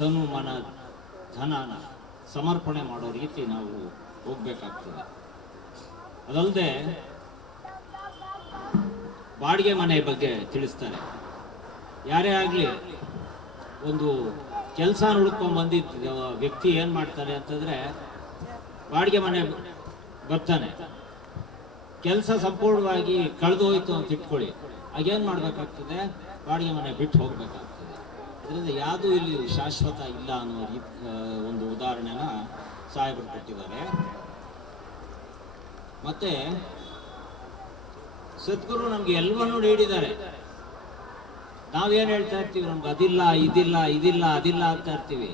ತನು ಮನ ಧನನ ಸಮರ್ಪಣೆ ಮಾಡೋ ರೀತಿ ನಾವು ಹೋಗ್ಬೇಕಾಗ್ತದೆ. ಅದಲ್ಲದೆ ಬಾಡಿಗೆ ಮನೆ ಬಗ್ಗೆ ತಿಳಿಸ್ತಾರೆ. ಯಾರೇ ಆಗಲಿ ಒಂದು ಕೆಲಸ ಹುಡುಕೊಂಡು ಬಂದಿದ್ದ ವ್ಯಕ್ತಿ ಏನು ಮಾಡ್ತಾನೆ ಅಂತಂದ್ರೆ, ಬಾಡಿಗೆ ಮನೆ ಬರ್ತಾನೆ, ಕೆಲಸ ಸಂಪೂರ್ಣವಾಗಿ ಕಳೆದು ಹೋಯ್ತು ಅಂತ ಇಟ್ಕೊಳ್ಳಿ, ಆಗೇನು ಮಾಡಬೇಕಾಗ್ತದೆ, ಬಾಡಿಗೆ ಮನೆ ಬಿಟ್ಟು ಹೋಗ್ಬೇಕಾಗ್ತದೆ. ಅದರಿಂದ ಯಾವುದೂ ಇಲ್ಲಿ ಶಾಶ್ವತ ಇಲ್ಲ ಅನ್ನೋ ಒಂದು ಉದಾಹರಣೆನ ಸಾಹೇಬರು ಕೊಟ್ಟಿದ್ದಾರೆ. ಮತ್ತೆ ಸದ್ಗುರು ನಮ್ಗೆ ಎಲ್ಲವನ್ನೂ ನೀಡಿದ್ದಾರೆ. ನಾವೇನು ಹೇಳ್ತಾ ಇರ್ತೀವಿ, ನಮ್ಗೆ ಅದಿಲ್ಲ ಇದಿಲ್ಲ ಅದಿಲ್ಲ ಅಂತ ಇರ್ತೀವಿ.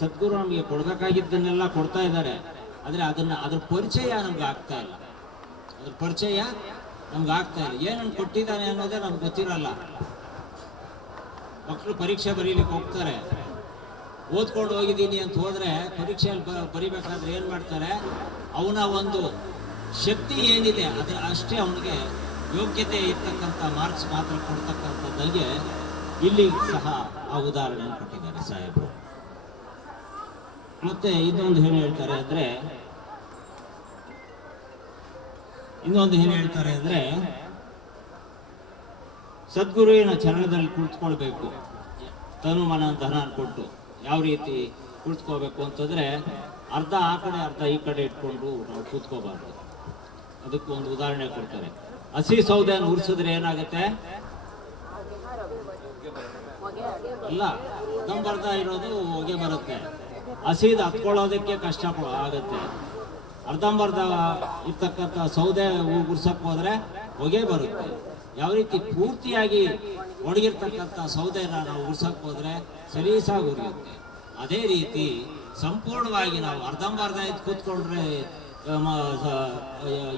ಸದ್ಗುರು ನಮಗೆ ಕೊಡ್ಬೇಕಾಗಿದ್ದನ್ನೆಲ್ಲ ಕೊಡ್ತಾ ಇದ್ದಾರೆ. ಆದರೆ ಅದ್ರ ಪರಿಚಯ ನಮ್ಗೆ ಆಗ್ತಾ ಇಲ್ಲ. ಏನನ್ನು ಕೊಟ್ಟಿದ್ದಾನೆ ಅನ್ನೋದೇ ನಮ್ಗೆ ಗೊತ್ತಿರಲ್ಲ. ಮಕ್ಕಳು ಪರೀಕ್ಷೆ ಬರೀಲಿಕ್ಕೆ ಹೋಗ್ತಾರೆ, ಓದ್ಕೊಂಡು ಹೋಗಿದ್ದೀನಿ ಅಂತ ಹೋದ್ರೆ ಪರೀಕ್ಷೆಯಲ್ಲಿ ಬರಿಬೇಕಾದ್ರೆ ಏನು ಮಾಡ್ತಾರೆ, ಅವನ ಒಂದು ಶಕ್ತಿ ಏನಿದೆ ಅಷ್ಟೇ ಅವನಿಗೆ ಯೋಗ್ಯತೆ ಇರ್ತಕ್ಕಂಥ ಮಾರ್ಕ್ಸ್ ಮಾತ್ರ ಕೊಡ್ತಕ್ಕಂಥದ್ದಾಗೆ ಇಲ್ಲಿ ಸಹ ಆ ಉದಾಹರಣೆಯನ್ನು ಕೊಟ್ಟಿದ್ದಾರೆ ಸಾಹೇಬರು. ಮತ್ತೆ ಇನ್ನೊಂದು ಏನು ಹೇಳ್ತಾರೆ ಅಂದ್ರೆ ಸದ್ಗುರುವಿನ ಚರಣದಲ್ಲಿ ಕುಳಿತುಕೊಳ್ಬೇಕು. ತನು ಮನ ಧನ ಕೊಟ್ಟು ಯಾವ ರೀತಿ ಕುಳಿತುಕೋಬೇಕು ಅಂತಂದ್ರೆ, ಅರ್ಧ ಆ ಕಡೆ ಅರ್ಧ ಈ ಕಡೆ ಇಟ್ಕೊಂಡು ನಾವು ಕೂತ್ಕೋಬಾರ್ದು. ಅದಕ್ಕೆ ಒಂದು ಉದಾಹರಣೆ ಕೊಡ್ತಾರೆ. ಹಸಿ ಸೌದೆಯನ್ನು ಉರಿಸಿದ್ರೆ ಏನಾಗುತ್ತೆ, ಅಲ್ಲ ಅರ್ಧಂಬರ್ಧ ಇರೋದು ಹೊಗೆ ಬರುತ್ತೆ. ಹಸಿದು ಹತ್ಕೊಳ್ಳೋದಕ್ಕೆ ಕಷ್ಟ ಆಗುತ್ತೆ. ಅರ್ಧಂಬರ್ಧ ಇರ್ತಕ್ಕಂಥ ಸೌದೆ ಉರ್ಸಕ್ಕೆ ಹೋದ್ರೆ ಹೊಗೆ ಬರುತ್ತೆ. ಯಾವ ರೀತಿ ಪೂರ್ತಿಯಾಗಿ ಒಣಗಿರ್ತಕ್ಕಂಥ ಸೌದೆನ ನಾವು ಉರ್ಸಕ್ಕೆ ಹೋದ್ರೆ ಸಲೀಸಾಗಿ ಉರಿಯುತ್ತೆ. ಅದೇ ರೀತಿ ಸಂಪೂರ್ಣವಾಗಿ ನಾವು ಅರ್ಧಂಬರ್ಧ ಇದ್ದು ಕೂತ್ಕೊಂಡ್ರೆ,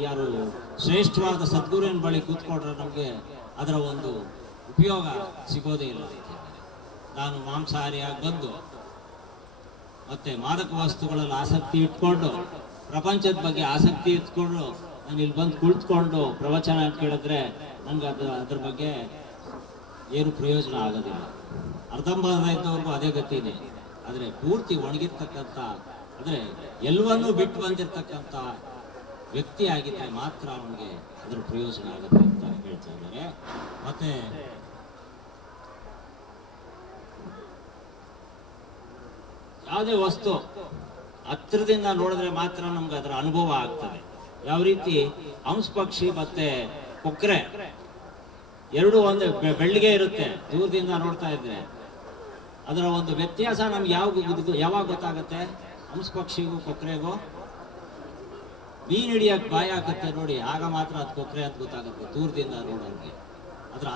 ಯಾರು ಶ್ರೇಷ್ಠವಾದ ಸದ್ಗುರುವಿನ ಬಳಿ ಕೂತ್ಕೊಂಡ್ರೆ ನಮಗೆ ಅದರ ಒಂದು ಉಪಯೋಗ ಸಿಗೋದೇ ಇಲ್ಲ. ನಾನು ಮಾಂಸಾಹಾರಿಯಾಗಿ ಬಂದು ಮತ್ತೆ ಮಾದಕ ವಸ್ತುಗಳಲ್ಲಿ ಆಸಕ್ತಿ ಇಟ್ಕೊಂಡು, ಪ್ರಪಂಚದ ಬಗ್ಗೆ ಆಸಕ್ತಿ ಇಟ್ಕೊಂಡು ನಾನು ಇಲ್ಲಿ ಬಂದು ಕುಳಿತುಕೊಂಡು ಪ್ರವಚನ ಕೇಳಿದ್ರೆ ನನಗೆ ಅದ್ರ ಬಗ್ಗೆ ಏನು ಪ್ರಯೋಜನ ಆಗೋದಿಲ್ಲ. ಅರ್ಧಂಬರ್ಧ ಇದ್ದವ್ರಿಗೂ ಅದೇ ಗತಿ ಇದೆ. ಆದರೆ ಪೂರ್ತಿ ಒಣಗಿರ್ತಕ್ಕಂಥ, ಅಂದರೆ ಎಲ್ಲವನ್ನೂ ಬಿಟ್ಟು ಬಂದಿರತಕ್ಕಂಥ ವ್ಯಕ್ತಿ ಆಗಿದ್ರೆ ಮಾತ್ರ ಅವನಿಗೆ ಅದರ ಪ್ರಯೋಜನ ಆಗುತ್ತೆ ಅಂತ ಹೇಳ್ತಾ ಇದ್ದಾರೆ. ಮತ್ತೆ ಯಾವುದೇ ವಸ್ತು ಹತ್ತಿರದಿಂದ ನೋಡಿದ್ರೆ ಮಾತ್ರ ನಮ್ಗೆ ಅದರ ಅನುಭವ ಆಗ್ತದೆ. ಯಾವ ರೀತಿ ಹಂಸ ಪಕ್ಷಿ ಮತ್ತೆ ಕೊಕ್ರೆ ಎರಡು ಒಂದು ಬೆಳ್ಳಿಗೆ ಇರುತ್ತೆ, ದೂರದಿಂದ ನೋಡ್ತಾ ಇದ್ರೆ ಅದರ ಒಂದು ವ್ಯತ್ಯಾಸ ನಮ್ಗೆ ಯಾವಾಗ ಗೊತ್ತಾಗುತ್ತೆ? ಹಂಸ ಪಕ್ಷಿಗೂ ಕೊಕ್ರೆಗೂ ಮೀನು ಹಿಡಿಯಕ್ಕೆ ಬಾಯಿ ಹಾಕುತ್ತೆ ನೋಡಿ, ಆಗ ಮಾತ್ರ ಅದು ಕೊಕ್ರೆ ಅಂತ ಗೊತ್ತಾಗುತ್ತೆ ದೂರದಿಂದ ನೋಡೋರಿಗೆ. ಅದರ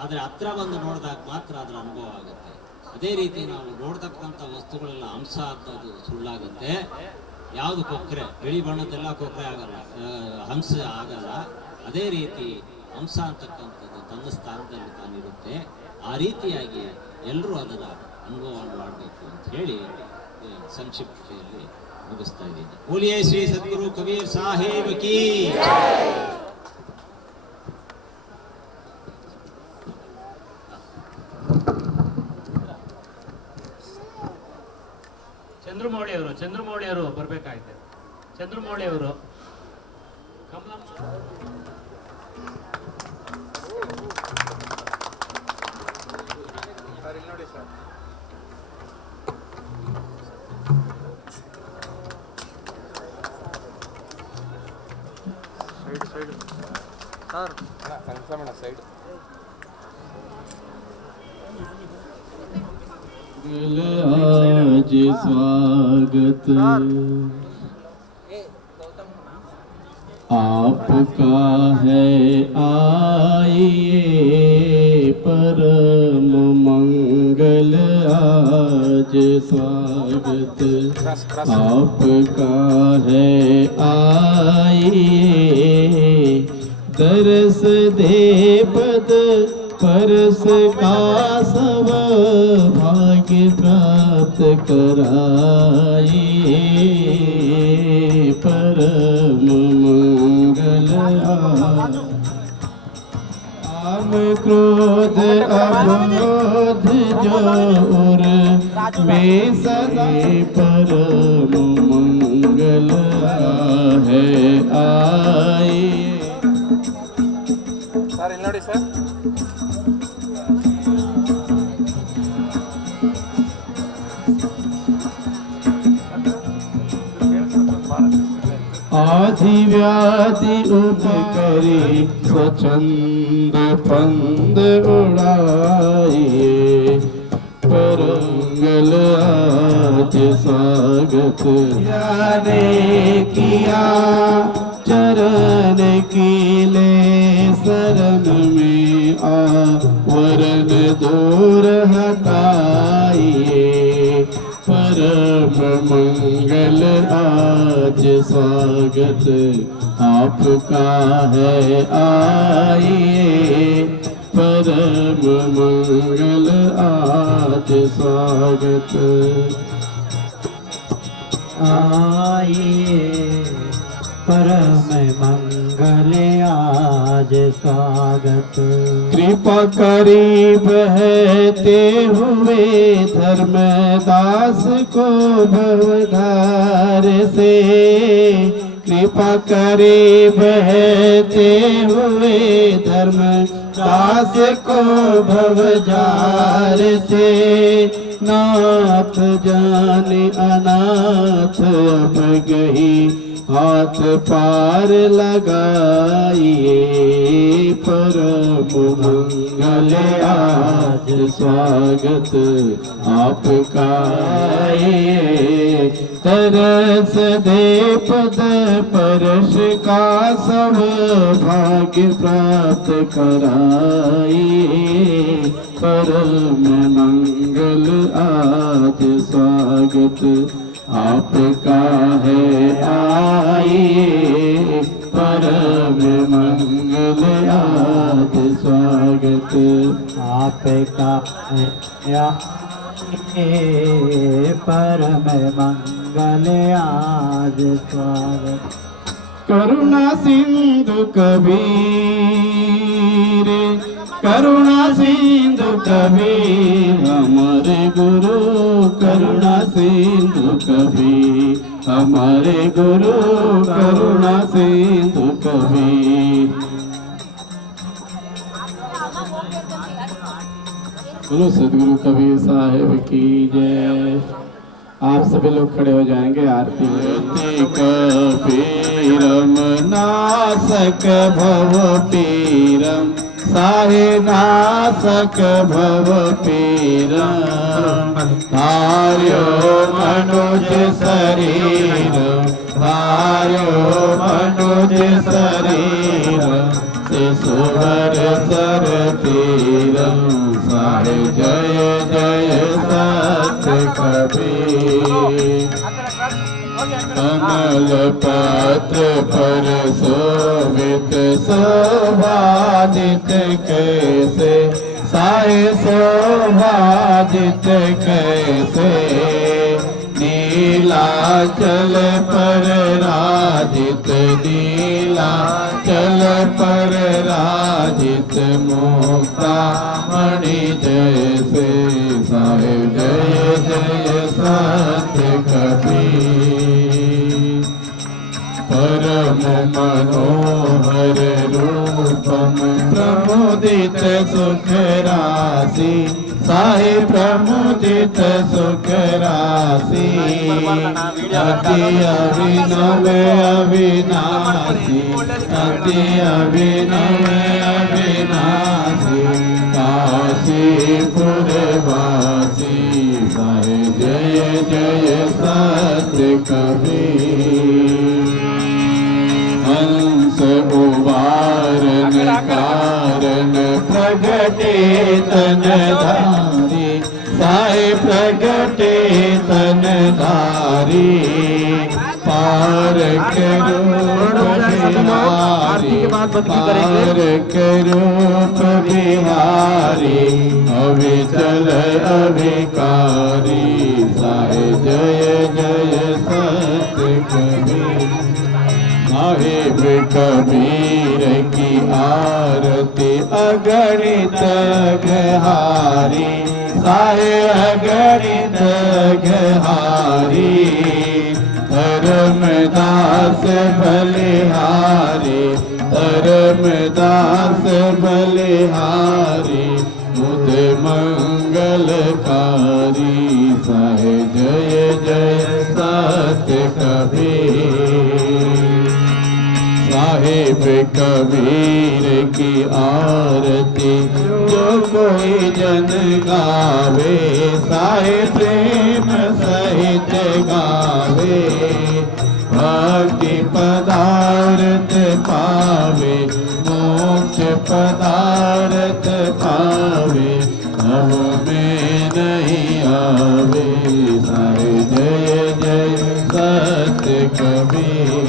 ಆದರೆ ಹತ್ರ ಬಂದು ನೋಡಿದಾಗ ಮಾತ್ರ ಅದರ ಅನುಭವ ಆಗುತ್ತೆ. ಅದೇ ರೀತಿ ನಾವು ನೋಡ್ತಕ್ಕಂಥ ವಸ್ತುಗಳೆಲ್ಲ ಅಂಶ ಅಂತದ್ದು ಸುಳ್ಳಾಗುತ್ತೆ. ಯಾವುದು ಕೊಕ್ಕರೆ, ಬಿಳಿ ಬಣ್ಣದ್ದೆಲ್ಲ ಕೊಕ್ಕರೆ ಆಗಲ್ಲ, ಹಂಸ ಆಗಲ್ಲ. ಅದೇ ರೀತಿ ಅಂಶ ಅಂತಕ್ಕಂಥದ್ದು ತನ್ನ ಸ್ಥಾನದಲ್ಲಿ ತಾನಿರುತ್ತೆ. ಆ ರೀತಿಯಾಗಿ ಎಲ್ಲರೂ ಅದರ ಅನುಭವವನ್ನು ಮಾಡಬೇಕು ಅಂತ ಹೇಳಿ ಸಂಕ್ಷಿಪ್ತೆಯಲ್ಲಿ ಮುಗಿಸ್ತಾ ಇದ್ದೀನಿ. बोलिए ಶ್ರೀ ಸದ್ಗುರು ಕಬೀರ್ ಸಾಹೇಬ್ ಕಿ. ಚಂದ್ರಮೌಳಿ ಅವರು ಬರ್ಬೇಕಾಗಿದೆ. ಚಂದ್ರಮೌಳಿ ಅವರು ನೋಡಿ sir. Side sir confirm side. आज स्वागत आपका है, आइए परम मंगल आज स्वागत आपका है, आइए दरस दे पद परस का सब भाग्य प्राप्त कराइए परम मंगल काम क्रोध अबोध जोर में सदा परम मंगल है, आइए ಸರ್ ಇಲ್ಲಿ ನೋಡಿ ಸರ್. आधि व्याधि उपकरी स्वच्छंद फंद उड़ाइए परंगल आज स्वागत जाने किया चरण कीले शरण में आवरण दूर हटाइए परम मंगल आज स्वागत आपका है, आइए परम मंगल आज स्वागत आइए परम मंगल आज स्वागत। कृपा करीब बहते हुए धर्मदास को भवधार से, कृपा करीब बहते हुए धर्मदास को भवजार से, नाथ जाने अनाथ अब गई हाथ पार लगाइए परम मंगल आज स्वागत आपका, तरस दे पद परश का सब भाग्य प्राप्त कराइए परम मंगल आज स्वागत आपका है, आइए परम मंगल आज स्वागत आपका है, परम मंगल आज स्वागत। करुणा सिंधु कबीर, करुणा सिंधु कबीर हमारे गुरु, करुणा सिंधु कबीर हमारे गुरु, करुणा सिंधु कबीर। बोलो सदगुरु कबीर साहिब की जय। आप सभी लोग खड़े हो जाएंगे आरती में। कबीरम नासक भव पीरम, साहे नासक भव पीरम, धार्यो मनुज शरीर, धार्यो मनुज शरीर, शिशुवर सर तीर, साहिब जय जय सत्य कबीर। कमल पत्र पर शोभित शोभादित कैसे, साहिब शोभादित कैसे, नीलाचल पर राजित, नीलाचल पर राजित मुक्ता मणि जैसे, साहिब जय जय सत्य कबीर। परम मनोहर रूपम प्रमुदित सुख राशि, साहिब प्रमुदित सुख राशि, अति अभिनव अविनाशी, अति अभिनव अविनाशी, काशीपुर वासी, साहिब जय जय सत्य कबीर। हंस उबारन कारण प्रगटे तन धारी, साहिब प्रगटे तन धारी, पार करूप बिहारी, पार करूप बिहारी, अविचल अभिकारी, साहिब जय जय सत्य कबीर। साहिब कबीर की आरती अगणित गहारी, साहिब अगणित गहारी, धर्मदास बलिहारी, धर्मदास बलिहारी, मुद मंगलकारी, साहिब जय जय सत्य कबीर। साहिब कबीर की आरती जो कोई जन गावे, साहिब प्रेम सहित गावे, भक्ति पदार्थ पावे, मोक्ष पदार्थ पावे, अब में नहीं आवे, साहिब जय जय सत्य कबीर।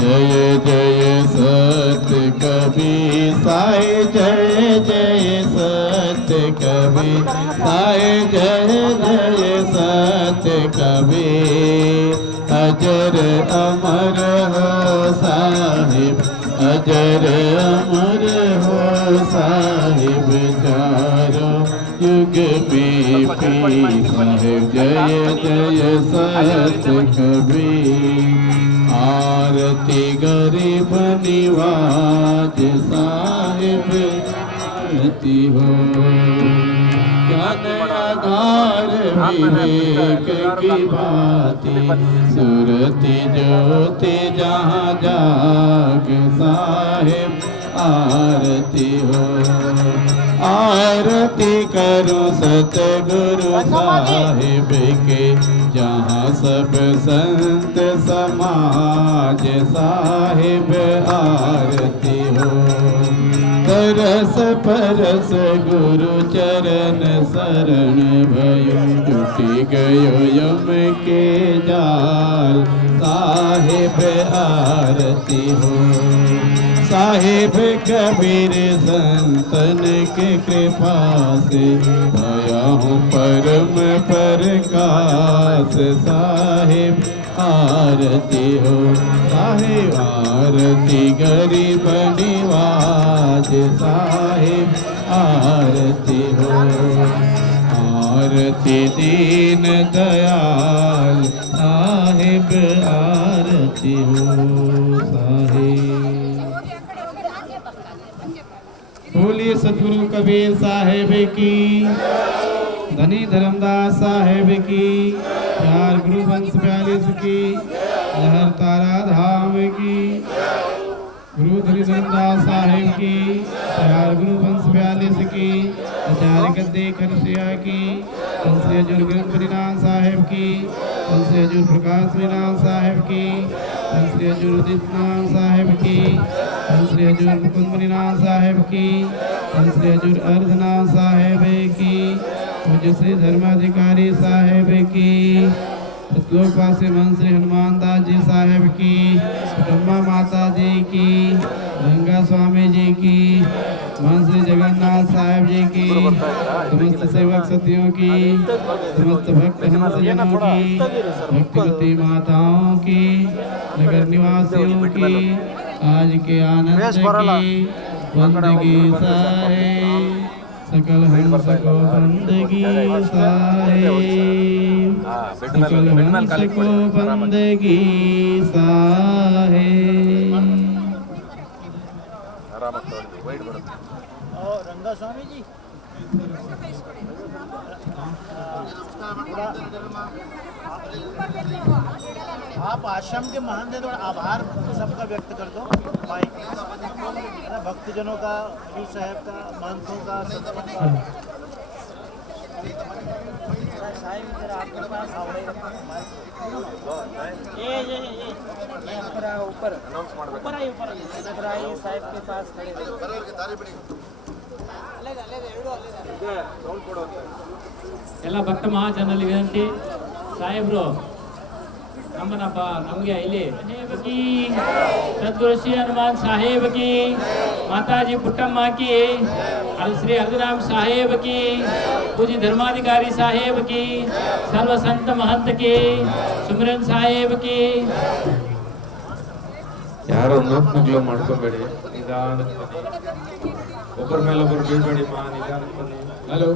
जय जय सत्य कबीर, साहिब जय जय सत्य कबीर, साहिब जय जय सत्य कबीर। अजर अमर हो साहिब, अजर अमर हो साहिब, चारों युग में पी, साहिब जय जय सत्य कबीर। आरती गरीब निवाज साहिब आरती हो, ज्ञान आधार विवेक की भांति, सुरति ज्योति जहाँ जाग, साहिब आरती हो। आरती करो सतगुरु साहिब के, जहाँ सब संत समाज, साहिब आरती हो। तरस परस गुरु चरण शरण भयो, टूटी गयो यम के जाल, साहिब आरती हो। साहिब कबीर संतन के कृपा से, भया हूँ परम प्रकाश, साहिब आरती हो। साहिब आरती गरीब निवाज, साहिब आरती हो। आरती दीन दयाल, साहिब आरती हो, साहिब। बोलिए सतगुरु कबीर साहेब की, धनी धर्मदास साहेब की, प्यार गुरु वंश 42 की, लहर तारा धाम की, गुरु धनी धर्मदास साहेब की, प्यार गुरु वंश 42 की, आचार्य गद्दे खरसिया की, कंसिया जुर्गन परिणाम साहेब की, धन श्री हजूर प्रकाश मीनाम साहेब की, धन श्री हजूर उदित नाम साहेब की, धन श्री हजूर मुकुंद मणिनाम साहेब की, धन श्री हजूर अर्धनाम साहेब की, पूज्य श्री धर्माधिकारी साहेब की, सतलोकवासी मन श्री हनुमान दास जी साहेब की, ब्रह्मा माता जी की, गंगा स्वामी जी की, मन श्री जगन्नाथ साहेब जी की, समस्त सेवक सतियों की, समस्त भक्त हंसजनों की, भक्तिवती माताओं की, नगर निवासियों की, आज के आनंद की बंदगी साहे, सकल हंस को बंदगी साहे, सकल हंस को बंदगी साहे। और रंगा स्वामी जी आप आश्रम के महंत हैं, थोड़ा आभार सबका व्यक्त कर दो। भक्तजनों का, हजूर साहब का, महंतों का, संतों का। साहब के पास ಎಲ್ಲ ಭಕ್ತ ಮಹಾಜನಲ್ಲಿ ವಿನಂತಿ, ಸಾಹೇಬ್ರು ನಮ್ಮನಪ್ಪ ನಮಗೆ ಇಲ್ಲಿ सदगुरु श्री हनुमान साहेब की, माताजी पुट्टम्मा की, श्री अर्धनाम साहेब की, पूज्य धर्माधिकारी साहेब की, सर्व संत महंत की, सुमिरन साहेब की। ಯಾರೋ ನಗ್ಲು ಮಾಡ್ಕೋಬೇಡಿ, ನಿಧಾನಕ್ಕೆ ಒಬ್ಬರ ಮೇಲೆ ಒಬ್ಬರು ಬೀಳ್ಬೇಡಿ ಮಾ, ನಿಧಾನಕ್ಕೆ ಬನ್ನಿ. ಹಲೋ,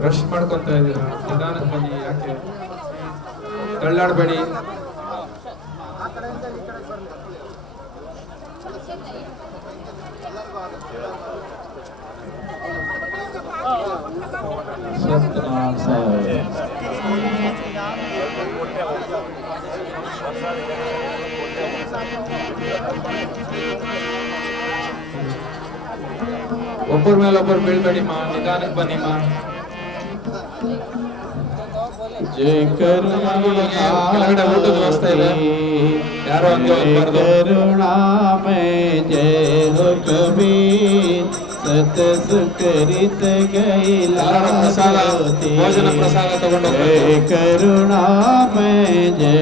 ಬ್ರಷ್ ಮಾಡ್ಕೊಂತ ಇದ್ದೀರಾ, ನಿಧಾನಕ್ಕೆ ಬನ್ನಿ, ಯಾಕೆ ತಳ್ಳಾಡಬೇಡಿ. सतनाम साहेब ಒಬ್ಬರ ಮೇಲೆ ಒಬ್ಬರು ಬೀಳ್ಬೇಡಿ ಮಾ, ನಿಧಾನಕ್ಕೆ ಬನ್ನಿ ಮಾ. जय करुणा ಕೆಳಗಡೆ ಊಟದ ವ್ಯವಸ್ಥೆ ಇದೆ, ಯಾರು ಹಂಗೆ ಹೋಗ್ಬಾರ್ದು. करुणा में जय हो कबीर, सत सुकृत गैला ಪ್ರಸಾದ, ಭೋಜನ ಪ್ರಸಾದ ತಗೊಂಡು जय करुणा में जय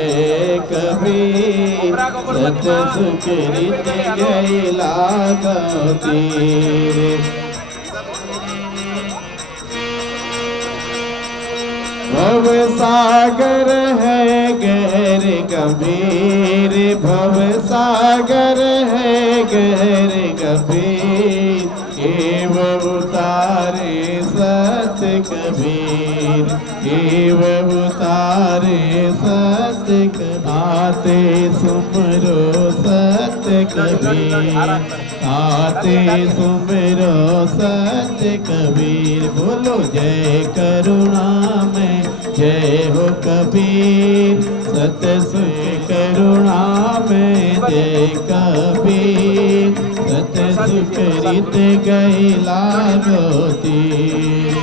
कबीर, सत सुकृत गैला गौतीर। भव सागर है गहर गंभीर, भव सागर है गहर गंभीर, एव उतारे सत कबीर, एव उतारे सत आते सुमरो सत कबीर, आते सुमरो सत कबीर। बोलो जय करुणा में जय हो कबीर, सत सुख करुणा में जय कबीर, सत सुख रित गैला गोतीर।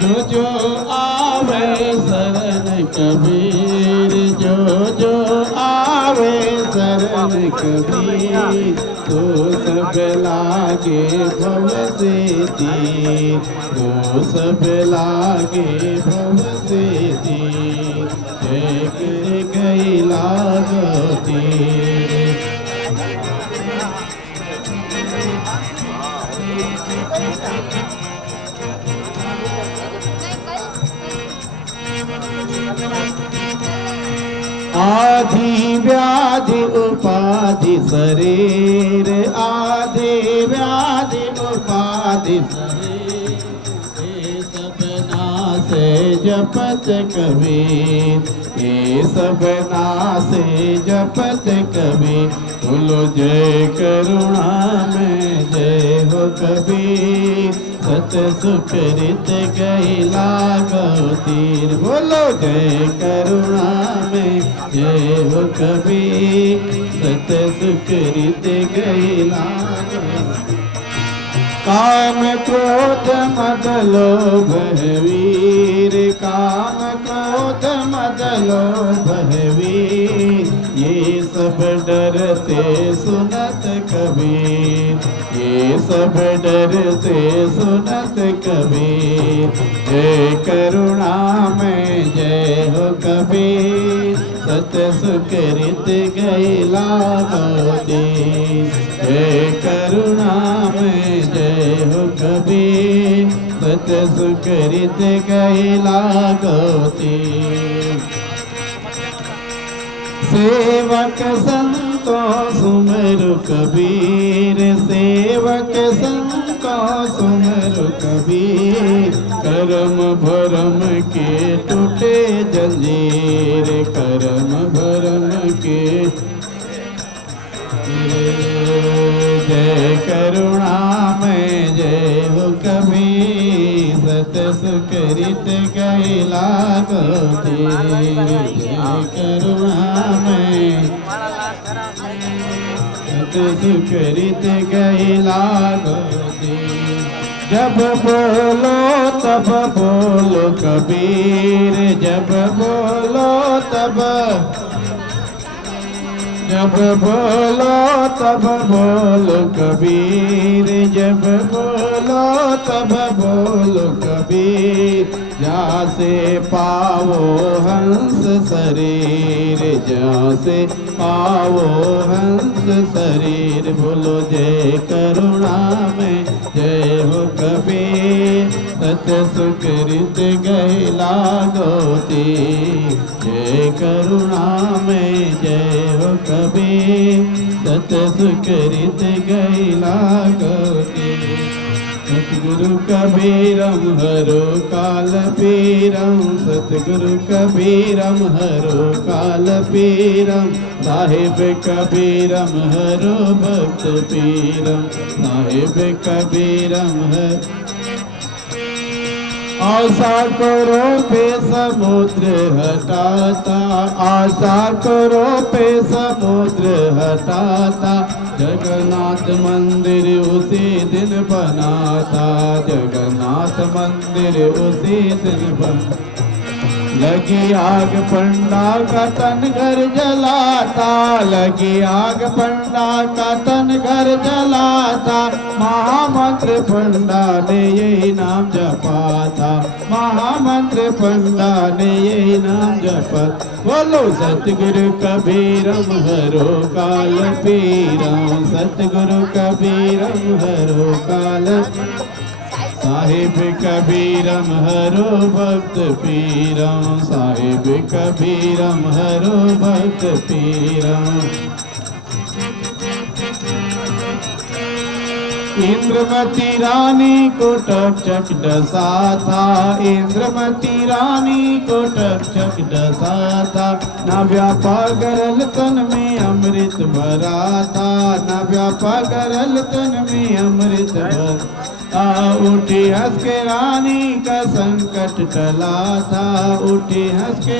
जो जो आवे शरण कबीर, जो जो आवे शरण कबीर, तो सब लागे भव से तीर, तो सब लागे भव से तीर, जय कर गैला गोतीर। आधि व्याधि उपाधि शरीर, आधि व्याधि उपाधि शरीर, ये सब नासे जपत कबीर, ये सब नासे जपत कबीर। बोलो जय करुणा में जय हो कबीर, सत सुकृत गैला गौतीर। बोलो जय करुणा में जय हो कबीर सत्य सुकृत गैला काम क्रोध मद लोभ है वीर काम क्रोध मद लोभ है वीर ये सब डरते सुनत कबीर ये सब डरते सुनत कबीर जय करुणा में जय हो कबीर सत्य सुकृत गैला मोती जय करुणा में जय हो कबीर सत्य सुकृत गैला गोती सेवक संतों सुमरु कबीर सेवक संतों सुमरु कबीर करम भरम के टूटे जंजीर करम भरम के जय करुणा में जय हो कबीर सत्य सुकृत गैला गोती जय करुणा में सत्य सुकृत गैला गोती जब बोलो तब बोलो कबीर जब बोलो तब जब बोलो तब बोलो कबीर जब बोलो तब बोलो कबीर जा से पावो हंस शरीर जा से पावो हंस शरीर बोलो जय करुणा में जय हो कबीर सत्य सुकृत गैला गोती जय करुणा में जय हो कबीर सत्य सुकृत गैला गोती सतगुरु कबीरम हरो काल पीरम सतगुरु कबीरम हरो काल पीरम साहिब कबीरम हरो भक्त पीरम साहिब कबीरम हर आशा करो पे समुद्र हटाता आशा करो पे समुद्र हटाता जगन्नाथ मंदिर उसी दिन बनाता जगन्नाथ मंदिर उसी दिन बन लगी आग पंडा का तन घर जलाता लगी आग पंडा का तन घर जलाता महामंत्र पंडा ने यही नाम जपा था महामंत्र पंडा ने यही नाम जपा बोलो सतगुरु कबीरम हरो काल पीरम सतगुरु कबीरम हरो काल साहिब कबीरम हरो भक्त पीरम साहिब कबीरम हरो भक्त पीरम इंद्रमती रानी को टक डसा था इंद्रमती रानी को टक डसा था ना व्यापा गरल तन में अमृत भरा था ना व्यापा गरल तन में अमृत भरा उठी हंस के रानी का संकट टला था उठी हंस के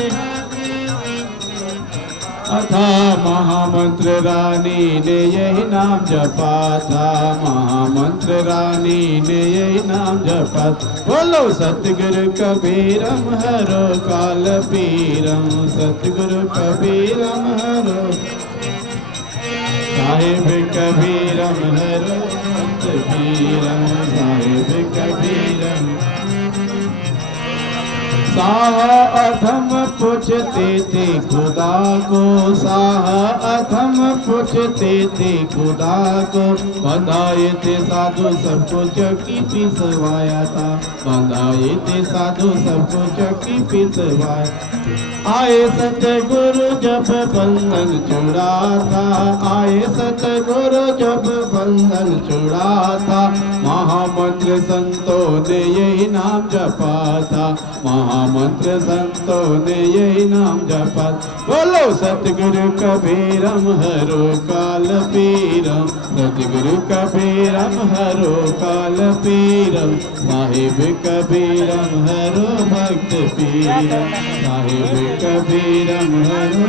अथा महामंत्र रानी ने यही नाम जपा था महामंत्र रानी ने यही नाम जपा बोलो सतगुरु कबीरम हरो काल पीरम सतगुरु कबीरम हरो साहिब कबीरम हरो कबीरम साहिब कबीरम साह अधम पूछते थे खुदा को साह अधम पूछते थे खुदा को बंधाए थे साधु सबको चक्की पिसवाया था बंधाए थे साधु सबको चक्की पिसवाया आए सच्चे गुरु जब जब बंधन छुड़ाता, आए सतगुरु जब बंधन छुड़ाता, महामंत्र संतों ने यही नाम जपा था, महामंत्र संतों ने यही नाम जपा। बोलो सतगुरु कबीरम हरो काल पीरम, सतगुरु कबीरम हरो काल पीरम, साहिब कबीरम हरो भक्त पीरम, साहिब कबीरम हरो।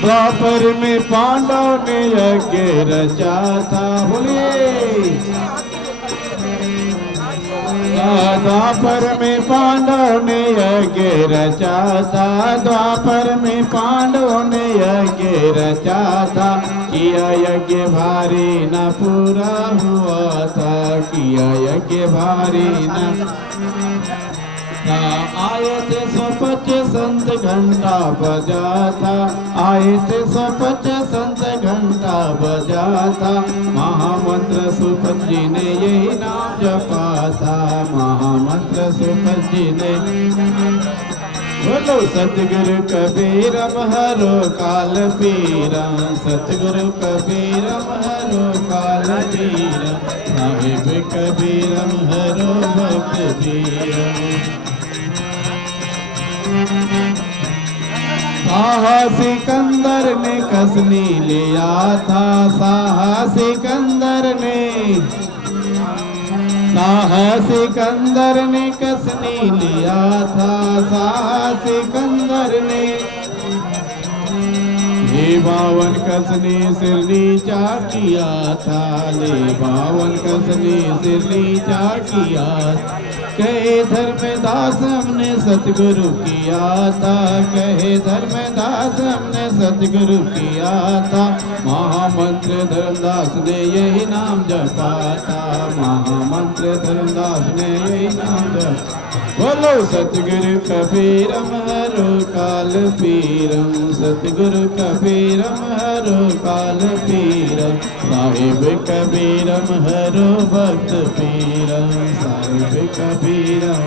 द्वापर में पांडव ने यज्ञ रचा था, बोलिए द्वापर में पांडव ने यज्ञ रचा था, द्वापर में पांडव ने यज्ञ रचा था, किया यज्ञ भारी न पूरा हुआ था, किया यज्ञ भारी न। आए थे 125 संत घंटा बजाता, आए थे 125 संत घंटा बजाता, महामंत्र सुपत जी ने यही नाम जपा था, महामंत्र सुपत जी ने। बोलो सतगुरु कबीरम हरो काल पीरम, सतगुरु कबीरम हरो काल पीरम, साहिब कबीरम हरो भक्त पीरम। साहा सिकंदर ने कसनी लिया था, साहा सिकंदर ने, साहा सिकंदर ने कसनी लिया था, साहा सिकंदर ने। ले बावन कसनी सिर नीचा किया था, ले बावन कसनी सिर नीचा किया। कहे धर्मदास हमने सतगुरु किया था, कहे धर्मदास हमने सतगुरु किया था, महामंत्र धर्मदास ने यही नाम जपा था, महामंत्र धर्मदास ने यही नाम जपा। बोलो सतगुरु कबीरम हरो काल पीरम, सतगुरु कबीरम हरो काल पीरम, साहिब कबीरम हरो भक्त पीरम, साहिब कबीरम,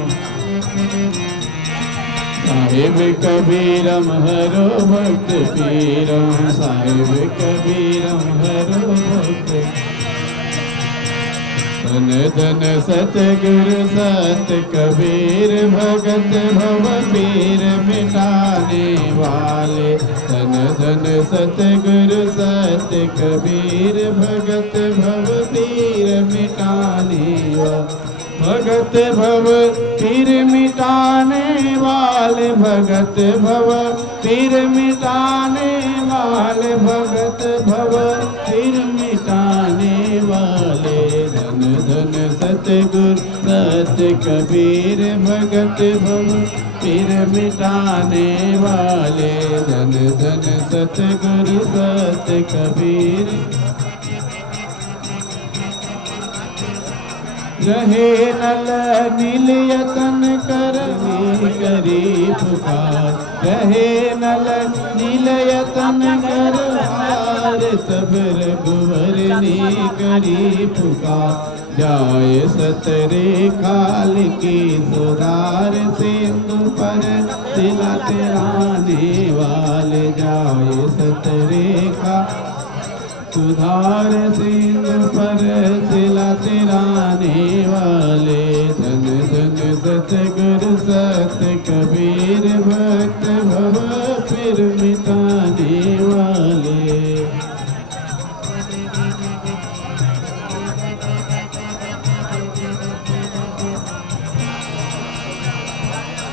साहिब कबीरम हरो भक्त पीरम, साहिब कबीरम हरो भक्त। धन धन सतगुरु सत कबीर भगत भव पीर मिटाने वाले, धन धन सतगुरु सत कबीर भगत भव पीर मिटाने वाले, भगत भव पीर मिटाने वाले, भगत भव पीर मिटाने वाले, भगत भव पीर मिटाने वाले। धन धन सतगुरु सत कबीर भगत भव पीर मिटाने वाले, धन धन सतगुरु सत कबीर। रहे नल नील यतन करनी करी पुकार, रहे नल नील यतन करवार, सब रघुवर ने करी पुकार। जाए सतरे काल की सुधार, सिंधु पर तिला तिराने वाले, जाए सतरे का सुधार, सिंधु पर तिला तिराने वाले। धन धन सतगुरु सत कबीर भक्त भव फिर मिटाने वाले।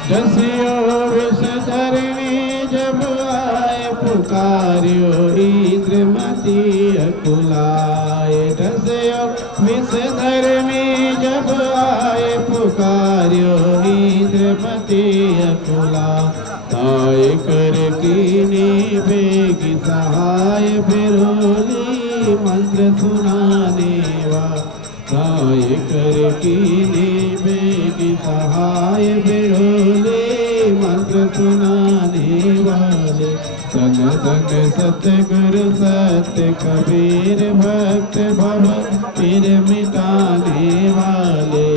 दसियो विषधरणी जब आए पुकारियो, इंद्रमती अकुलाए। दसियो विषधरणी जब आए पुकारियो, इंद्रमती अकुला। ताय कर कीनी बेगी सहाय, फिरोली मंत्र सुनाने वा। ताय कर कीनी बेगी सहाय, फिरोली मंत्र सुनाने वाले। धन धन सतगुरु सत कबीर भक्त भव पीर मिटाने वाले।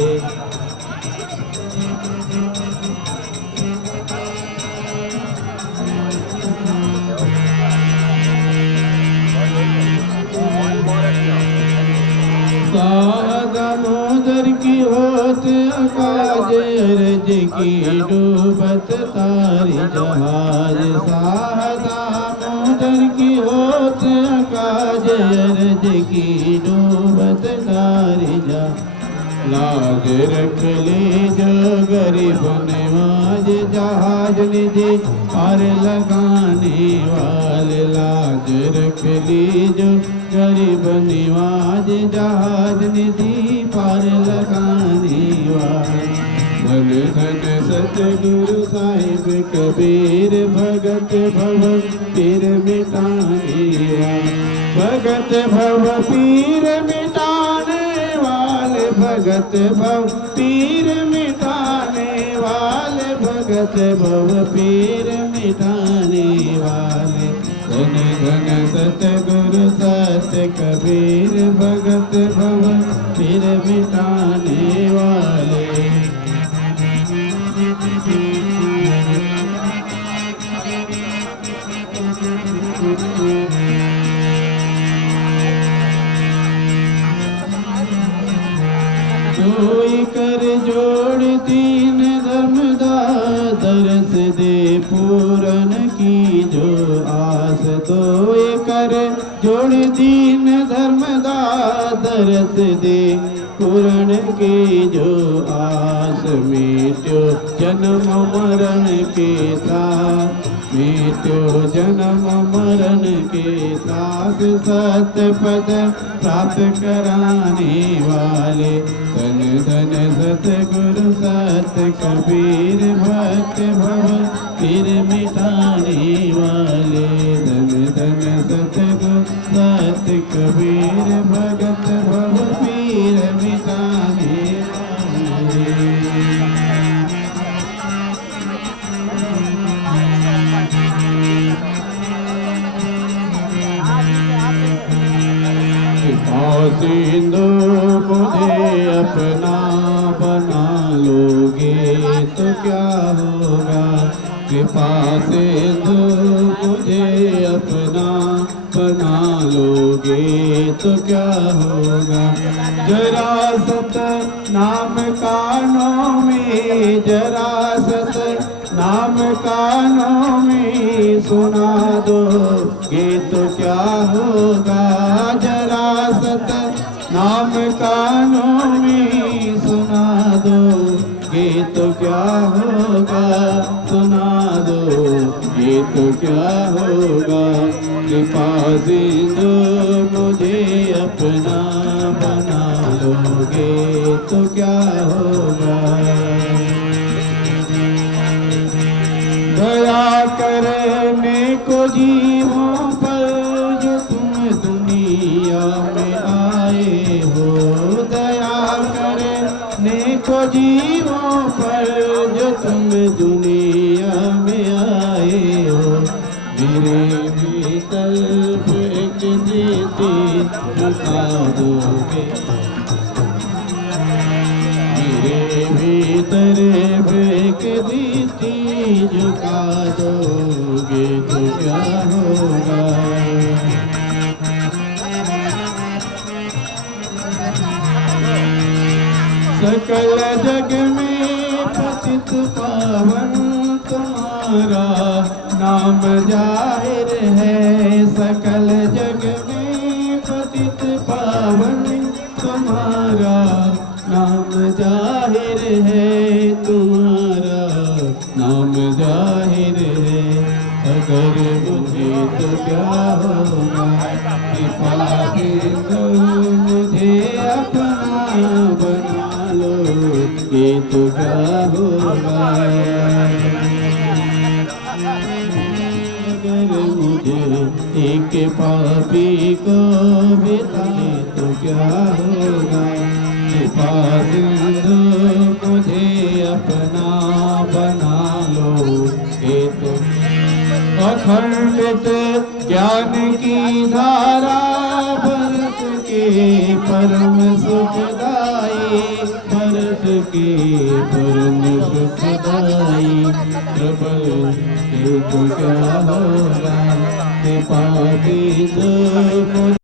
सामुद्र की होत काज रज की डूबत तारी जहाज सामुद्र की होत काज रज की डूबत तारी जहाज लाज रख ले जो गरीब नवाज जहाज निधि पार लगाने वाले लाज रख ले जो गरीब नवाज जहाज निधि पार लगाने वाले धन धन सतगुरु साहिब कबीर भगत भव पीर मिटाने वाले भगत भव पीर मिटाने भगत भव पीर मिटाने वाले भगत भव पीर मिटाने वाले धन धन सतगुरु सत्य कबीर भगत भव पीर मिटाने वाले कोई कर जोड़ दीन धर्मदास दे पूरन की जो आस तो कर जोड़ दीन धर्मदास दे पूरन की जो आस मिट्यो जन्म मरण के साथ मिट्यो जन्म मरण के साथ सत्य पद प्राप्त कराने वाले धन धन सतगुरु सत्य कबीर भक्त भव पीर मिटाने वाले धन धन सतगुरु सत्य कबीर भगत भव पीर मिटाने वाले सिंधु मुझे अपना बना लोगे तो क्या होगा कृपा सिंधु मुझे अपना बना लोगे तो क्या होगा जरा सत नाम कानों में जरा सत नाम कानों में सुना दोगे तो क्या होगा जरा सत नाम कानों में सुना दोगे तो क्या होगा सुना दोगे तो क्या होगा कृपा सिंधु मुझे अपना बना लोगे तो क्या होगा दया करने को जीवों पर जो तुम दुनिया में आए हो दया करने को जीवों पर जो तुम दुनिया में आए हो मेरे भीतर एक देते झुका दोगे मेरे भीतर एक देती झुका दोगे तो क्या होगा सकल जग में पतित पावन तुम्हारा नाम जाहिर है सकल जग में पतित पावन तुम्हारा नाम जाहिर है तुम्हारा नाम जाहिर है अगर मुझे तो क्या होगा कृपा सिंधु मुझे अपना बना लो ये तो क्या होगा अगर मुझे एक पापी को बिताए तो क्या होगा कृपा सिंधु मुझे अपना बना लो ये तो अखंडित ज्ञान की धारा भरत के परम सुखदाई भरत के परम सुखदाई प्रबल तो क्या होगा कृपा सिंधु